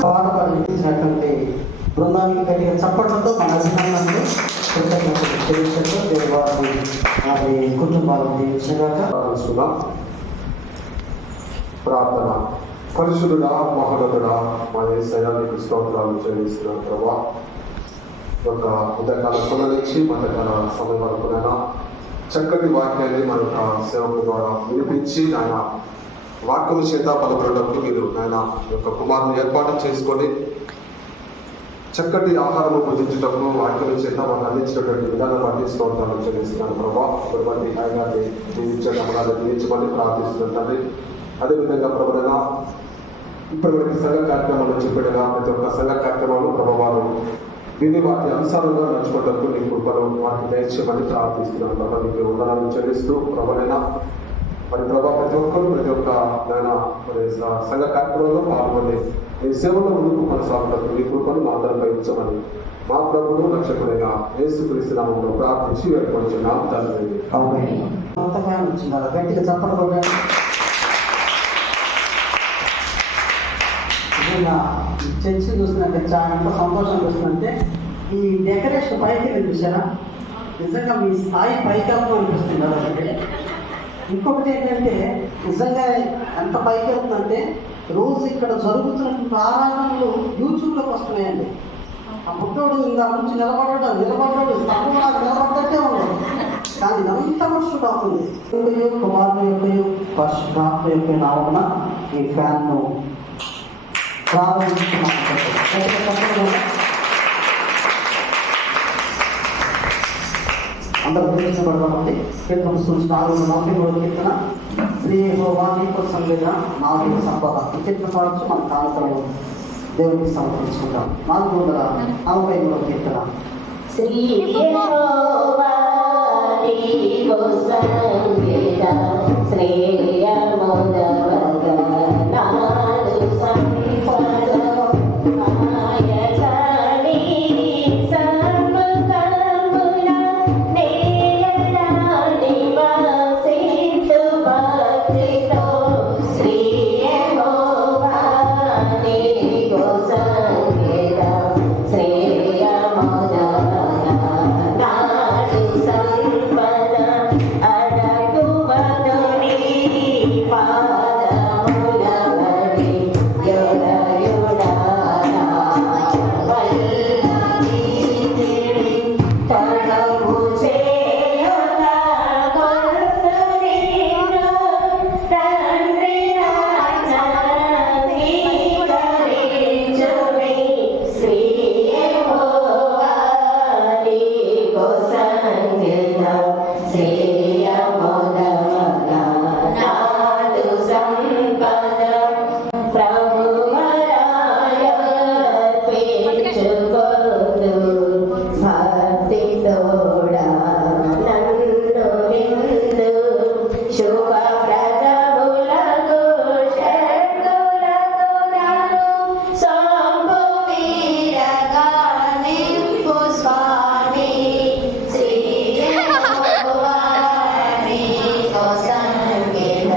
పాడబడినటువంటి బృందానికి కలిగిన చప్పట్లతో మన అభినందనలు కృతజ్ఞతలు తెలియజేస్తూ దేవాన్ని వారి కుటుంబాలను దీవించగాక. ప్రార్థన. పరిశుద్ధుడా మహోన్నతుడా మా యేసయ్యా నీకు స్తోత్రాలు చెల్లిస్తున్నాను ప్రభా. ఒక ఉదయకాల సమయం నుంచి మధ్యకాల సమయం వరకునైనా చక్కటి వాక్యాన్ని మన యొక్క సేవకుల ద్వారా వినిపించి ఆయన వాక్యము చేత బలపడటప్పుడు మీరు ఆయన యొక్క కుమారుని ఏర్పాటు చేసుకొని చక్కటి ఆహారము భుజించేటప్పుడు వాక్యం చేత మనం అందించినటువంటి విధానం బట్టి స్తోత్రాలు చెల్లిస్తున్నాను ప్రభా. ఇటువంటి ఆయన దీవించమని ప్రార్థిస్తుంటుంది. అదేవిధంగా ప్రభుత్వ ఇప్పుడు సంఘ కార్యక్రమాలు చెప్పినగా ప్రతి ఒక్క సంఘ కార్యక్రమాలు ప్రభావాలు విని వాటి అనుసారంగా నడుచుకోవడానికి నీ కృపను వాటిని దయచేయమని ప్రార్థిస్తున్నాను ప్రభావ. నీకు వందనాలు చెల్లిస్తూ ప్రభలైనా మరి ప్రభావ ప్రతి ఒక్కరు ప్రతి ఒక్క నాయన మరి సంఘ కార్యక్రమంలో పాల్గొని ఈ సేవలో ముందుకు కొనసాగుతారు. నీ కృపను మా అందరిపై ఇచ్చమని మా ప్రభువును రక్షకుడైన యేసుక్రీస్తు నామములో ప్రార్థించి వేడుకొంచున్నాం తండ్రి. అంతగా వచ్చిందా గట్టిగా చప్పట్లు. చర్చి చూస్తున్నట్టే చాలా ఎంత సంతోషం చూస్తుందంటే ఈ డెకరేషన్ పైకి చూసారా, నిజంగా మీ స్థాయి పైకి వెళ్తూ అనిపిస్తుంది అలాగే. ఇంకొకటి ఏంటంటే నిజంగా ఎంత పైకి వెళ్తుందంటే రోజు ఇక్కడ జరుగుతున్నటువంటి ఆరాధనలు యూట్యూబ్లోకి వస్తున్నాయండి. ఆ పుట్టోడు ఇలా నుంచి నిలబడ్డాడు స్తంభంలాగా నిలబడ్డట్టే ఉండదు, కానీ ఎంత వర్షం అవుతుంది. కుమారుని యొక్క పరిశుద్ధాత్మ యొక్క నామమున ఈ ఫ్యాన్ను ప్రారంభిస్తున్నాం. అందరూ గుర్తించబడదామండి. కీర్తన సూచన 443 కీర్తన శ్రీ యెహోవా నీకు సంవేద నాలుగు సంపద ఈ కీర్తన పాడచ్చు. మన కానుకలను దేవునికి సమర్పించుకుంటాం. 443 కీర్తన. శ్రీ యెహోవా నీకు సంవేద శ్రేయముదవగ నాడు సంపద ఆయచని సర్వకర్ముల నేయన నివాసితు భక్తితో శ్రీ యెహోవా నీకు సంవేద శ్రేయముదవగ నాడు సంపద అడగువదుని పాదములవడి యుడయుడానా వల్లితిరి తనము చేయుట కొరుతునిను తండ్రి నానీకరించుమి శ్రీ యెహోవా నీకు సంగీత శ్రేయముదవగ నాడు సంపద ప్రభువరాయర్పించుకొను భక్తితోడా నన్ను నిందు శుభప్రదములకు షడ్గులకు నన్ను సొంపు వీరగా నింపు స్వామి శ్రీ యెహోవా నీకు సంగీత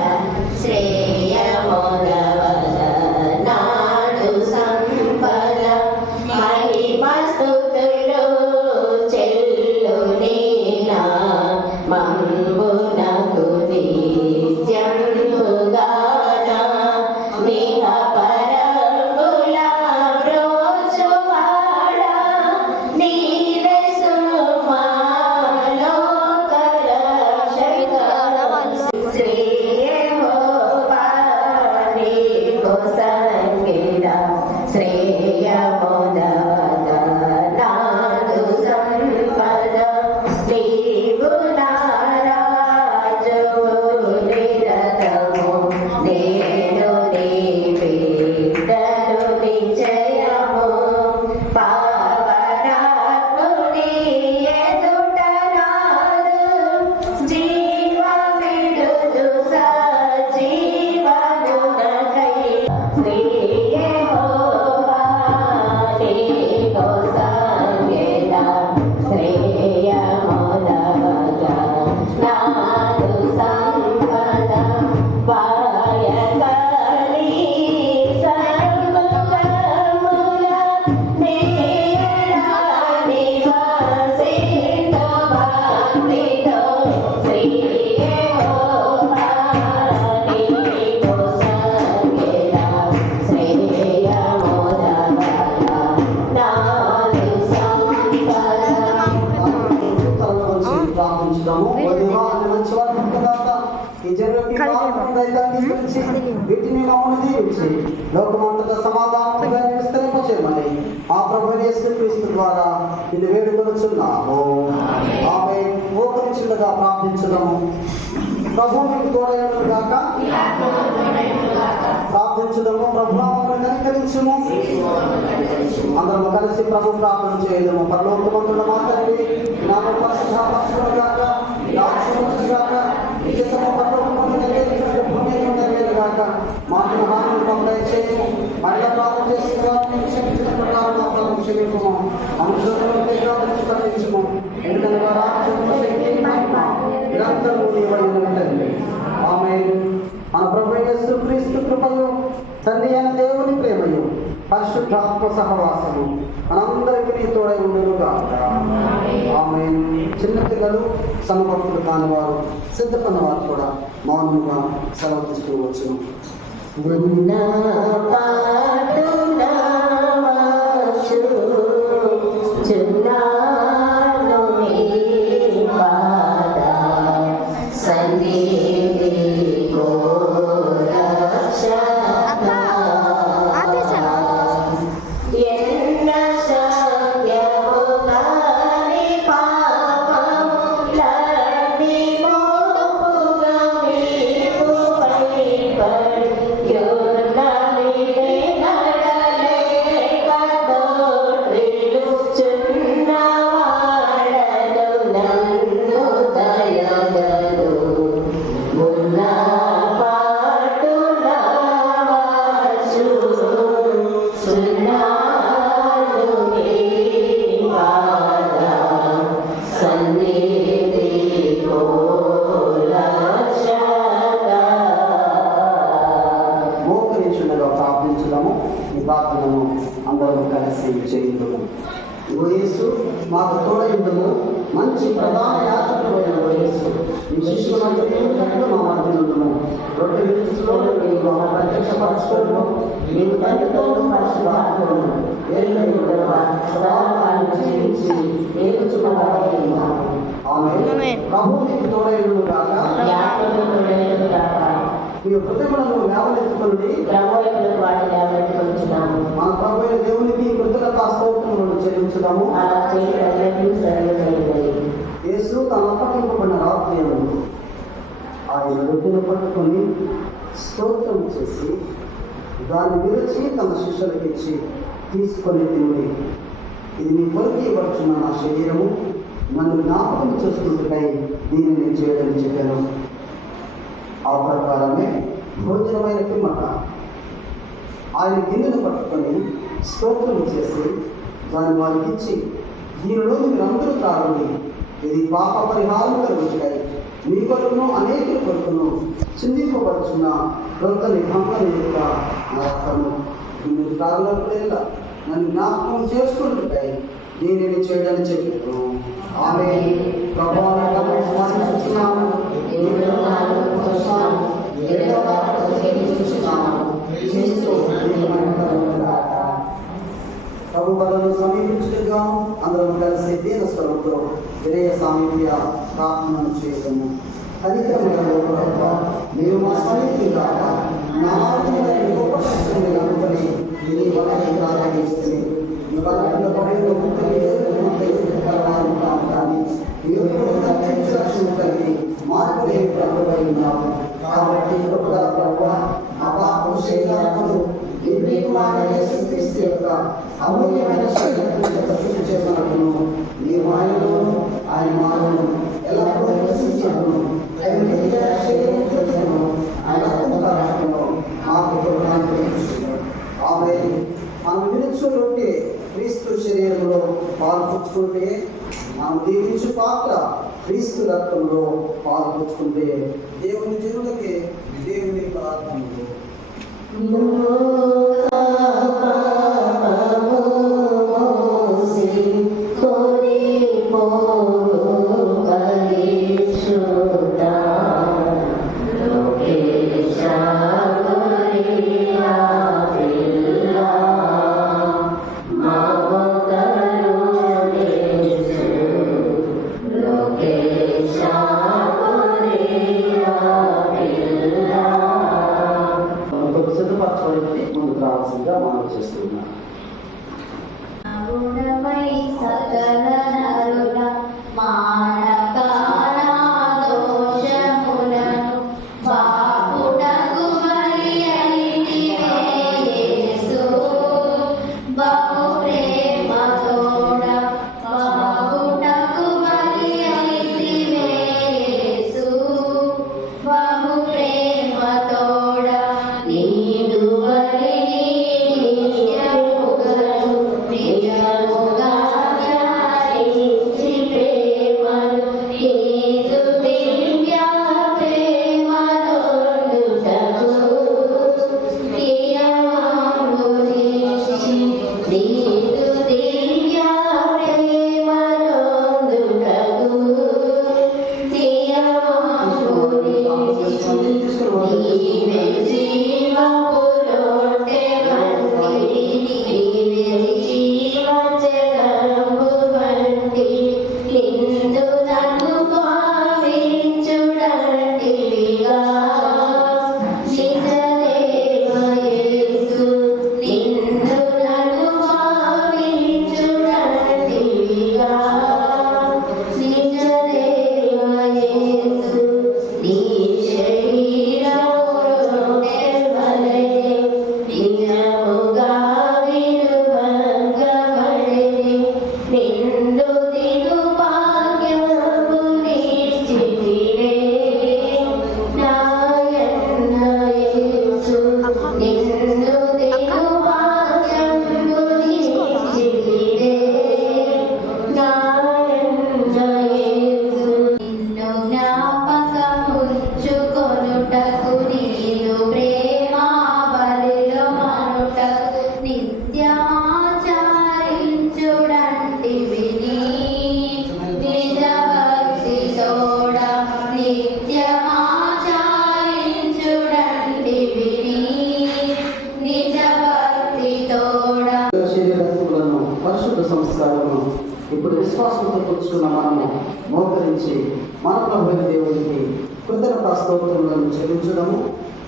శ్రేయముదవగ నాడు సంపద మహిమస్తుతులు చెల్లునినా మంబునకు నిత్యంబుగానా మిహ పరముల బ్రోచువాడా నీవే సుమాలోకరక్షక శ్రీ యెహోవా నీకు సంగీత శ్రేయముదవగ నాడు సంపద నీవు నా రాజువు నిరతము నేను నీ బిడ్డను నిశ్చయము పావనాత్ముని ఎదుట నాదు జీవమిడుదు సజీవమునకై శ్రీ యెహోవా నీకు సంగీత శ్రేయముదవగ నాడు సంపద వాయకలి సర్వకర్ముల నేయన నివాసిత భక్తితో శ్రీ యెహోవా నీకు సంగీత శ్రేయముదవగ నాడు సంపద ప్రార్థించుదాము. మంచి వారు కదా ఈ జనులకి తీసుకొచ్చి వీటిని మమ్మల్ని దీవించి లోకమంతటా సమాధానంగా విస్తరింపచేయమని ఆ ప్రభు యేసుక్రీస్తు ద్వారా ఇది వేడుకొనుచున్నాము. ఆమె మోకరించుగా ప్రార్థించుదాము. ప్రభు మీకు తోడైనను గాక. ప్రార్థించుదాము. ప్రభు మమ్మల్ని కనికరించుము. అందరం కలిసి ప్రభు ప్రార్థన చేయదము. పరలోకమందున్న మా తండ్రి నామం పరిశుద్ధపరచును గాక. రాజ్యము వచ్చును గాక. నీ చిత్తము పరలోకమందు నెరవేరుచున్నట్లు భూమియందు నెరవేరును గాక. మాకు హానిని దయచేయము. మళ్ళీ ప్రార్థన చేసిన వారిని క్షమించిన ప్రకారం మా ప్రభువు క్షమించుము. మనుషులను కరుణించుము. ఎందుకంటే వారి రాజ్యము, శక్తి, మహిమ నిరంతరము నీవై ఉన్నది. ఆమేన్. మన ప్రభు యేసుక్రీస్తు కృపయు తండ్రి అయిన దేవుని ప్రేమయు పరిశుద్ధాత్మ సహవాసము మనందరికీ తోడై ఉండును గాక. ఆమేన్. చిన్న పిల్లలు, సమభక్తులు కాని వారు, సిద్ధపడిన వారు కూడా మౌనముగా సెలవు తీసుకోవచ్చును. సంగీత ప్రార్థనను అందరూ కలిసి చేయుదుము. ఓ యేసు మాకు తోడయుండుము. మంచి ప్రధాన యాజకుడైన ఓ యేసు ఈ శిష్యులందరూ మా మధ్య నుండుము. రొట్టె విరుచులో మీరు ప్రత్యక్షపరచుకోవడం మీరు తండ్రితోనూ పరిశుద్ధాత్మను ప్రభు మీకు తోడయుండును గాక. మీ హృదయములను లేవనెత్తుకొనుడి. మన ప్రభు అయిన దేవునికి కృతజ్ఞతా స్తోత్రములను చెల్లించుదాము. యేసు తన అప్పగింపబడిన రాత్రి ఆయన రొట్టెను పట్టుకొని స్తోత్రం చేసి దాన్ని విరచి తన శిష్యులకు ఇచ్చి తీసుకొని తిని, ఇది మీ కొరకు ఇవ్వచ్చున్న నా శరీరము, నన్ను జ్ఞాపకం చేసుకుంటున్నాయి దీనిని చేయడం చెప్పాను. ఆ ప్రకారమే భోజనమైన పిమ్మట ఆయన గిన్నెను పట్టుకొని స్తోత్రం చేసి దాన్ని వారికి ఇచ్చి, దీనిలో మీరందరూ తాగండి, ఇది పాప పరిహారం కలుగుతాయి, మీ కొరకును అనేకుల కొరకును చిందింపబడుచున్న క్రొత్త నిబంధన యొక్క రక్తము. మీరు తాగినప్పుడేలా నన్ను జ్ఞాపకం చేసుకుంటుంటాయి దీనిని చేయడానికి చెప్పాను. ఆమె ప్రభావం స్మరించుతున్నాము. ప్రభు బలను సమీపించుగా అందరం కలిసి దీన స్వరంతో వినయ సామీప్య ప్రార్థనను చేయము. కనికరములలో మీరు మా సమీపం కాక నా గొప్ప శక్తిని అనుకుని నీ వలని ప్రారంభిస్తుంది. మీ వలన పడిన కానీ కలిగి మార్పు లేని ప్రభువై ఉన్నాము. కాబట్టి ప్రభు మా పాపం శరీరాత్మను యొక్క అమూల్యమైన శక్తి చేతనకును నీ మాయలోను ఆయన మాయను ఎల్లప్పుడూ నివసించను. ఆమె మనం విరుచుకుంటే క్రీస్తు శరీరంలో పాల్పంచుకుంటే, మనం దీవించు పాత్ర క్రీస్తు రక్తంలో పాల్పంచుకుంటే దేవుని జనులకే దేవుని ప్రార్థనలు. ముందుకు రావాల్సిందిగా మనం చేస్తున్నాం. పరిశుద్ధ సంస్కారము ఇప్పుడు విశ్వాసంతో కూర్చున్న మనము మోకరించి మన ప్రభు దేవునికి కృతజ్ఞతా స్తోత్రములను చెల్లించుదాము.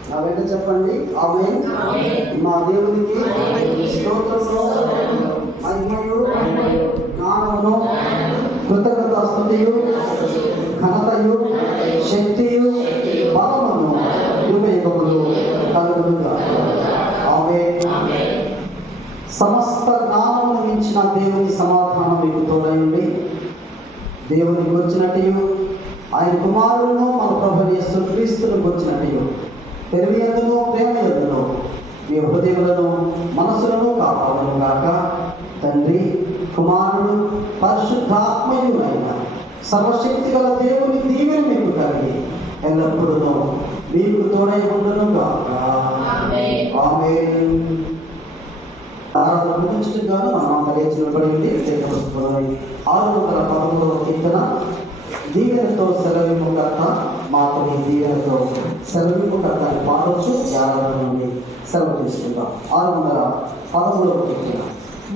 నా వెంట చెప్పండి, ఆమేన్. మా దేవునికి స్తోత్రము, మహిమయు, జ్ఞానమును, కృతజ్ఞతా స్తుతియు, ఘనతయు, శక్తియు, బలమును యుగయుగములు కలుగునుగాక. ఆమేన్. సమస్త జ్ఞానమును మించిన దేవుని సమాధానం మీకు తోడైంది. దేవునికి వచ్చినట్టు ఆయన కుమారులను మన ప్రభు యేసుక్రీస్తును వచ్చినట్టు పెరిగినందును ప్రేమ ఎందును మీ హృదయములను మనసులను కాపాడను గాక. తండ్రి, కుమారుడు, పరిశుద్ధాత్మయుడైన సర్వశక్తి గల దేవుని దీవెన మీకు కలిగి ఎల్లప్పుడూ మీకు తోడై ఉండును గాక. ఆమేన్. గుర్తించడం మనం లేచినబడింది 613వ కీర్తన. దీవెనతో సెలవిముగాక, మాకు నీ దీవెనతో సెలవిముగాక అని పాడవచ్చు. 50 నుండి సెలవు తీసుకుందాం. 613వ కీర్తన.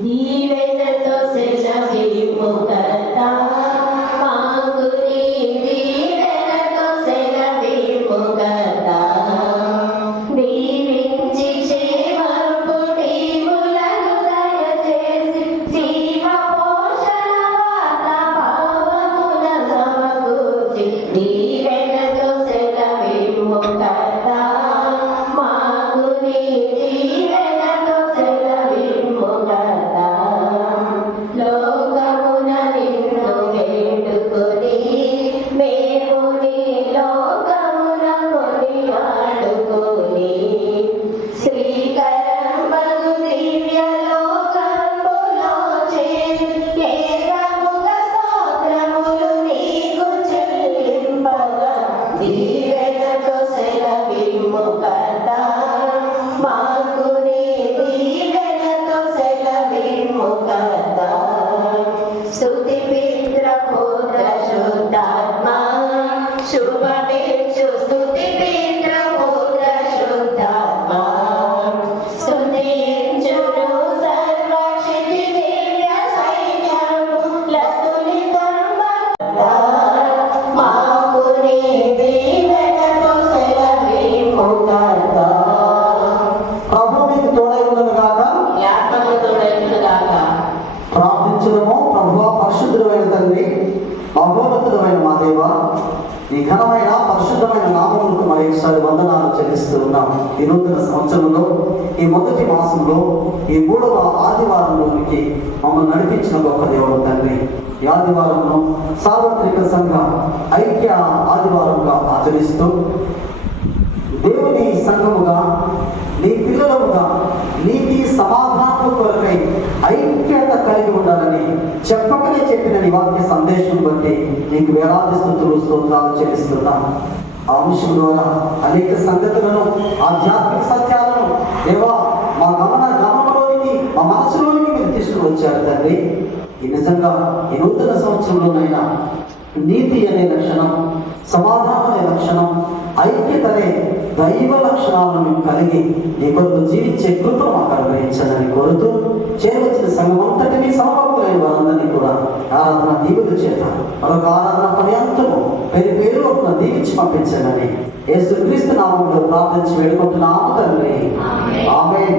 దీవెనతో సెలవిముగాక, మాకు నీ దీవెనతో సెలవిముగాక. దీవించి క్షేమపు దీవులను దయచేసి జీవ పోషణ వార్త భావముల సమకూర్చి దీవెనతో సెలవిముగాక, మాకు నీ దీవెనతో సెలవిముగాక. లోకమున నిన్ను వేడుకొని మేము నీ లోకమున కొనియాడుకొని శ్రీకరంబగు దివ్య లోకంబులో చేరి ఏకముగ స్తోత్రములు నీకు చెల్లింపగా దీవెనతో సెలవిముగాక, మాకు నీ దీవెనతో సెలవిముగాక. స్తుతి పిత్ర పుత్ర శుద్ధాత్మ శుభమిచ్చు స్తుతి పిత్ర పుత్ర శుద్ధాత్మ స్తుతించును సర్వక్షితి దివ్య సైన్యములతులితంబగా. మాకు నీ దీవెనతో సెలవిముగాక. ప్రభు మీకు తోడై ఉండును గాక. ఈ ఆత్మకు తోడైనగాక. ప్రార్థించుదము. ప్రభువా, పరిశుద్ధుడైన తండ్రి, మహోన్నతుడైన మా దేవ, ఈ ఘనమైన పరిశుద్ధమైన నామములకు మరొకసారి వందనాలు చెల్లిస్తూ ఉన్నాం. ఈ నూతన సంవత్సరంలో, ఈ మొదటి మాసంలో, ఈ 3వ ఆదివారంలోనికి మమ్మల్ని నడిపించిన గొప్ప దేవుడు తండ్రి. ఈ ఆదివారంలో సార్వత్రిక సంఘ ఐక్య ఆదివారంగా ఆచరిస్తూ దేవుని సంఘముగా, నీ పిల్లలుగా నీతి సమాధానం కొరకై ఐక్యత కలిగి ఉండాలని చెప్పకనే చెప్పిన నీ వాక్య సందేశం బట్టి నీకు వేలాది స్తుతులు స్తోత్రాలు చెల్లిస్తున్నాం. ఆ అంశం ద్వారా అనేక సంగతులను, ఆధ్యాత్మిక సత్యాలను దేవా మా గమనంలోనికి, మా మనసులోనికి మీరు తీసుకువచ్చారు తండ్రి. ఈ నిజంగా ఈ నూతన సంవత్సరంలోనైనా నీతి అనే లక్షణం, సమాధానం అనే లక్షణం, ఐక్యత అనే దైవ లక్షణాలను మేము కలిగి నీ కొరకు జీవించే కృపను మాకు అనుగ్రహించాలని కోరుతూ చేరవచ్చిన సంఘం అంతటినీ సమభక్తులైన వారందరినీ కూడా ఆరాధన దీవుల చేత మరొక ఆరాధన పర్యంతము పేరు పేరు దీవించి పంపించాలని యేసుక్రీస్తు నామములో ప్రార్థించి వేడుకుంటున్నాము తండ్రి. ఆమేన్.